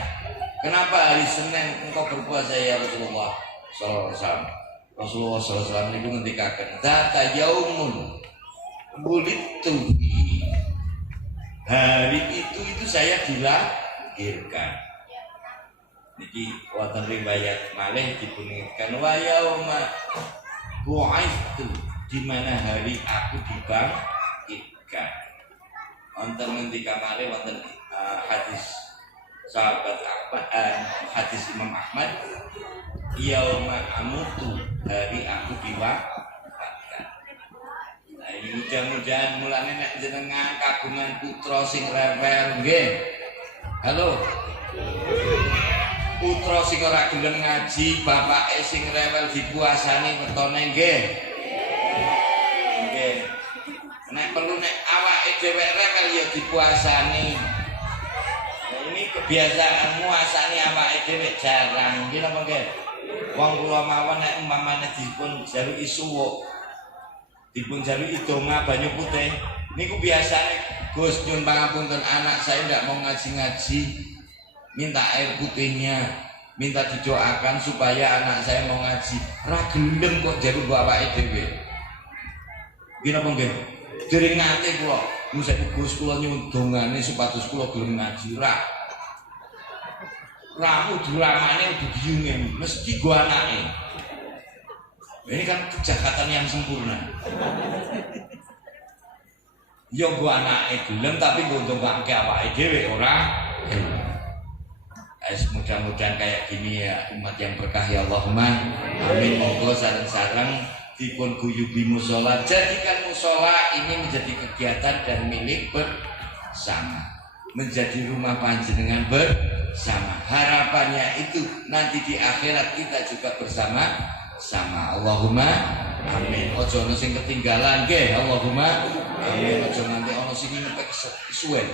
kenapa hari Senin engkau berpuasa ya Rasulullah Sallallahu Alaihi Wasallam? Rasulullah Sallallahu Alaihi Wasallam itu ngendikaken, "Dzata yaumun wulidtu." Hari itu saya dilahirkan. Niki wonten riwayat malih dipuningkan wa yauma bu'aistu, di mana hari aku dibangkitkan. Wonten ngendika malih wonten hadis sahabat Ahmad, hadis Imam Ahmad, yauma amutu, hari aku diwafatkan. Nah, ini mudah-mudahan mulane nek jenengan kagungan putra sing rewel nggih. Halo. Putra sing ora gelem ngaji, bapake sing rewel dipuasani wetone nggih. Nggih. Nek perlu nek awake dhewe rewel ya dipuasani. Nah, ini kebiasaan muasani awake dhewe jarang. Nggih napa nggih? Wong kula mawon nek umpamane dipun jaluki suwuk, dipun jaluki donga banyu putih, niku biasane, Gus nyuwun pangapunten anak saya ndak mau ngaji-ngaji, minta air putihnya, minta didoakan supaya anak saya mau ngaji. Ra gelem kok jalu awake dhewe. Nggih napa nggih? Dereng nate kula, musik Gus kula nyuwun dongane supados kula gelem ngaji. Ramu duramane biyunge mesti go anake. Ini kan kejahatan yang sempurna. Yo go anake gelem tapi go ndongake awake dhewe ora. Mudah-mudahan kayak gini ya umat yang berkah ya Allahumma amin. Monggo sareng-sareng dipun guyubi mushola, jadikan mushola ini menjadi kegiatan dan milik bersama, menjadi rumah panjenengan bersama. Harapannya itu nanti di akhirat kita juga bersama-sama. Allahumma amin. Ojo ono sing ketinggalan nggih. Allahumma amin. Ojo nganti ono sing ngepek suwen.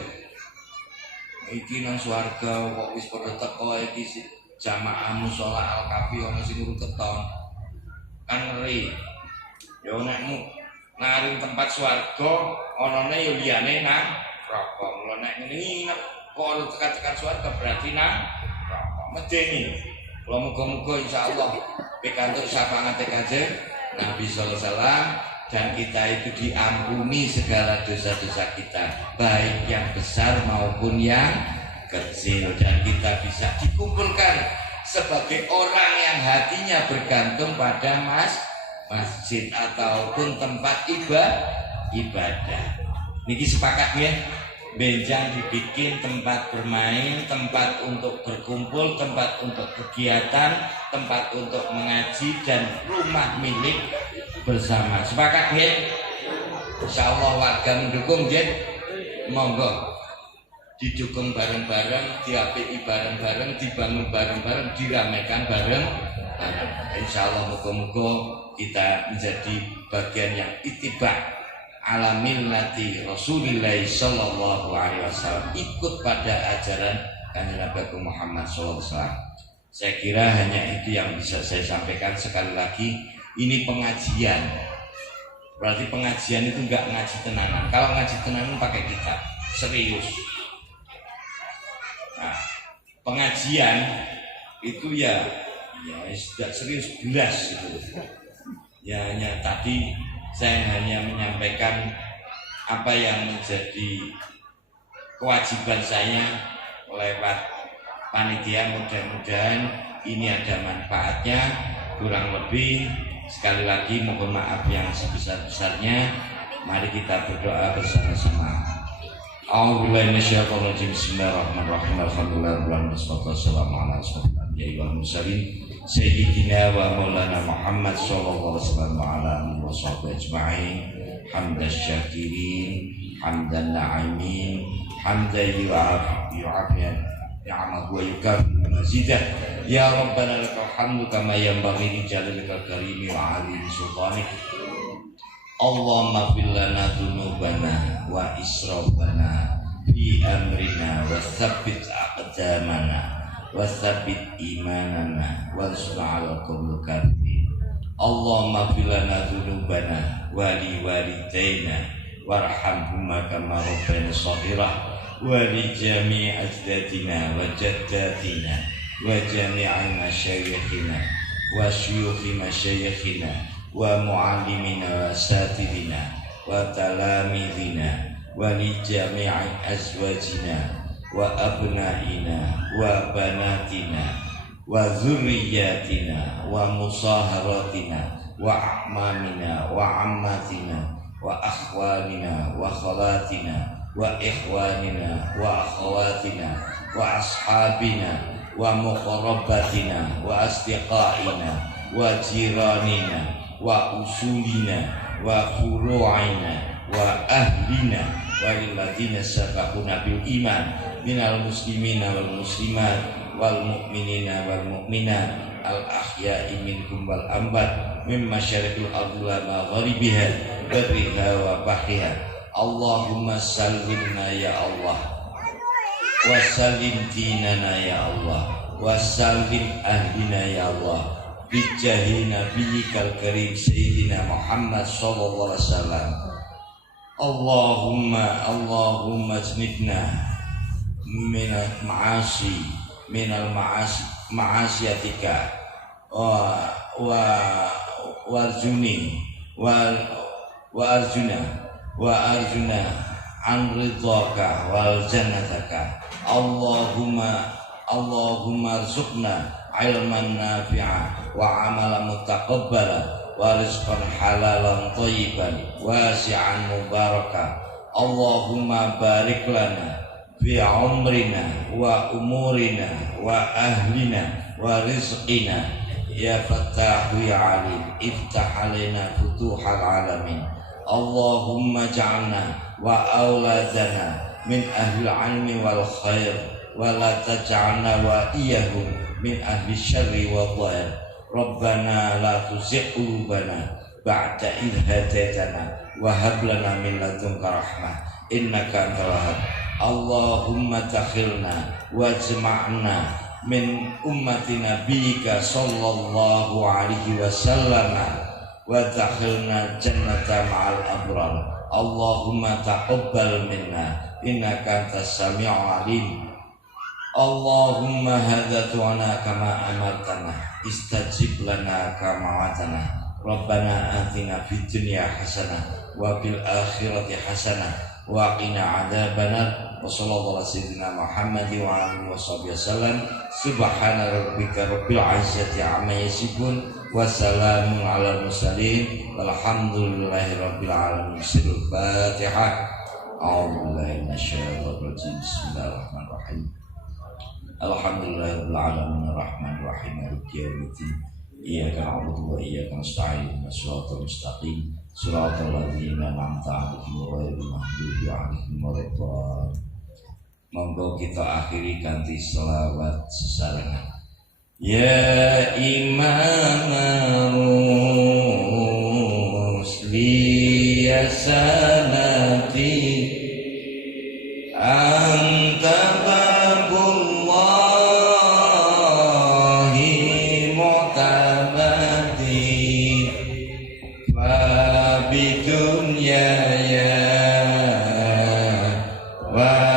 Iki nang swarga kok wis padha teko iki jamaah mushola Al-Kafi ono sing urut keton. Kan ngeri. Ya nekmu naring tempat swarga anane ya liyane nang neraka. Mula nek ngene kok ora tekan-tekan swarga berarti nang neraka. Medeni. Kula muga-muga insyaallah pikantuk syafaate Kanjeng Nabi sallallahu alaihi wasallam dan kita itu diampuni segala dosa-dosa kita, baik yang besar maupun yang kecil, dan kita bisa dikumpulkan sebagai orang yang hatinya bergantung pada masjid ataupun tempat ibadah. Niki sepakat ya, benjang dibikin tempat bermain, tempat untuk berkumpul, tempat untuk kegiatan, tempat untuk mengaji, dan rumah milik bersama. Sepakat ya? Insyaallah warga mendukung ya. Monggo didukung bareng-bareng, diapiki bareng-bareng, dibangun bareng-bareng, diramaikan bareng-bareng. Insyaallah moga-moga kita menjadi bagian yang ittiba ala millati Rasulillah sallallahu alaihi wasallam, ikut pada ajaran Kanjeng Nabi Muhammad sallallahu alaihi wasallam. Saya kira hanya itu yang bisa saya sampaikan. Sekali lagi, ini pengajian. Berarti pengajian itu enggak ngaji tenanan. Kalau ngaji tenanan pakai kitab, serius. Nah, pengajian itu ya sudah serius belas gitu. Ya hanya tadi saya hanya menyampaikan apa yang menjadi kewajiban saya lewat panitia. Mudah-mudahan ini ada manfaatnya. Kurang lebih sekali lagi mohon maaf yang sebesar-besarnya. Mari kita berdoa bersama-sama. A'udzubillahi minasyaitonir rajim. Bismillahirrahmanirrahim. Alhamdulillahirabbil alamin. Sayyidina wa maulana Muhammad sallallahu alaihi wasallam wa ala alihi washabbihi ajma'in. Hamdas syakirin, hamdan na'imin, hamdan yu'afiyan ni'amahu wa yukafi mazidah. Ya Rabbana lakal hamdu kama yanbaghi li jalalika karimi wa 'azimi sultanik. Allahumma fir lana dzunubana wa israfana fi amrina wa tsabbit aqdamana wa tsabbit imanana wa ansurnal qawmil kafirin. Allahumma fir lana dzunubana wa li walidayna warhamhuma kama rabbayana shaghira wa li jami' ajdadina wa jaddatina wa jami'al masyayikhina wa syuyukhi masyayikhina wa mu'allimina wa asatidina wa talamidina wa li jami'i azwajina wa abnaina wa banatina wa zurriyatina wa musaharatina wa a'mamina wa ammatina wa akhwalina wa khalatina wa ikhwanina wa akhawatina wa ashabina wa muqarrabatina wa asdiqaina wa jiranina wa usulina wa furu'ina wa ahlina wa lilladzina sabaquna bil iman minal muslimina wal muslimat wal mu'minina wal mu'minat al ahya'i minkum wal ambat min masyariqil ardi wa magharibiha barriha wa bahriha. Allahumma sallimna ya Allah wa sallim dinana ya Allah wa sallim ahlina ya Allah bijahi nabiyyikal karim sayyidina Muhammad sallallahu alaihi wasallam. Allahumma jnibna minal ma'asiyatika wa arjuna an ridhaka wal jannataka. Allahumma arzuqna ilman nafi'a wa amalan mutaqabbala wa rizqan halalan thayyiban wasi'an mubaraka. Allahumma barik lana fi umrina wa umurina wa ahlina wa rizqina ya fattahu ya alim iftah alaina futuhal alamin. Allahumma ja'alna wa auladana min ahli ilmi wal khair wa la taj'alna wa iyahum min ahli syarri wa dhair. Rabbana la tuzigh qulubana ba'da idh hadaitana wa hab lana min ladunka rahmah innaka antal wahhab. Allahumma takhirna wa jama'na min ummati nabiyyika sallallahu alaihi wasallam wa dakhilna jannata ma'al abrar. Allahumma taqabbal minna innaka antas sami'ul alim. Allahumma hadza du'ana kama amartana istajib lana kama wa'adtana. Rabbana atina fid dunya hasanah wa fil akhirati hasanah wa qina adzabannar. Wa sallallahu ala sayyidina Muhammad wa alihi wasallam. Subhana rabbika rabbil izzati amma yasifun wa salamun alal mursalin walhamdulillahi rabbil alamin. Sirul Fatihah. A'udzubillahi minasyaitonir rajim. Bismillahirrahmanirrahim. Alhamdulillahirabbil alamin arrahmanir rahim maliki yaumiddin. Iyyaka na'budu wa iyyaka nasta'in. Shiratal mustaqim. Shiratal ladzina an'amta 'alaihim ghairil maghdubi 'alaihim waladdallin. Monggo kita akhiri kanthi selawat sesarengan. Ya Imam Rusli ya sanati anta babullahi mu'tabadi fa bidunya ya wa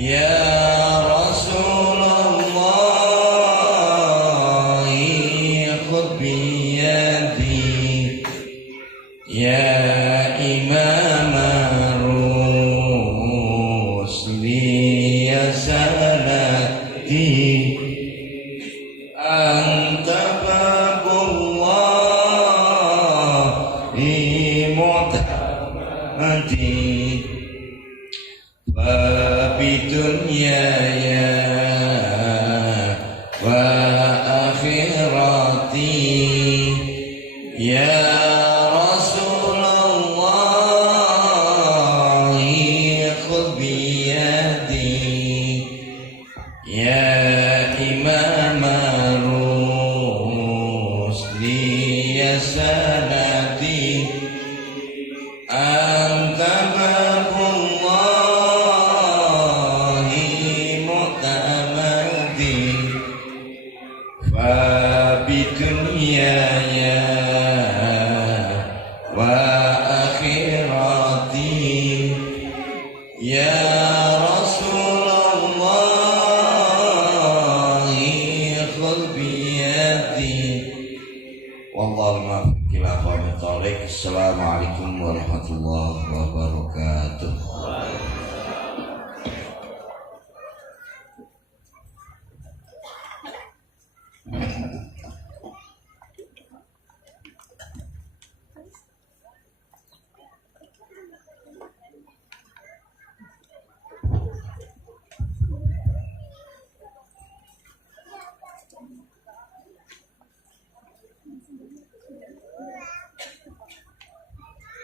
ya Rasulullah khudh biyadi ya Imam Rusli ya sanati anta babullahi mu'tabadi dunya ya wa akhirati ya Rasulullah khudh biyadi ya Imam Rusli ya sanati anta dunia ya wa akhirati ya Rasulullah khudh biyadi wallahu muwaffiq ila aqwamit thoriq. Assalamualaikum warahmatullahi wabarakatuh.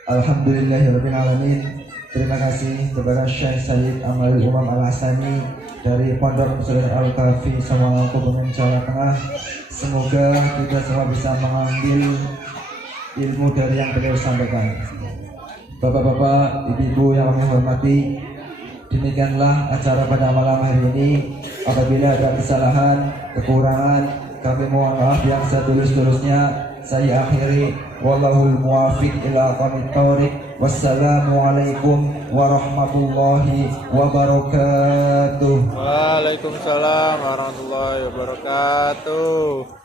Alhamdulillahirabbil alamin. Terima kasih kepada Syekh Sayyid Amal Umam Al-Hasani dari Pondok Pesantren Al-Kafi Sawangan Kebumen Jawa Tengah. Semoga kita semua bisa mengambil ilmu dari yang beliau sampaikan. Bapak-bapak, ibu-ibu yang kami hormati, demikianlah acara pada malam hari ini. Apabila ada kesalahan, kekurangan, kami mohon maaf yang setulus-tulusnya. Saya akhiri, wallahul muwafiq ila aqwamit thoriq. Wassalamualaikum warahmatullahi wabarakatuh. Waalaikumsalam warahmatullahi wabarakatuh.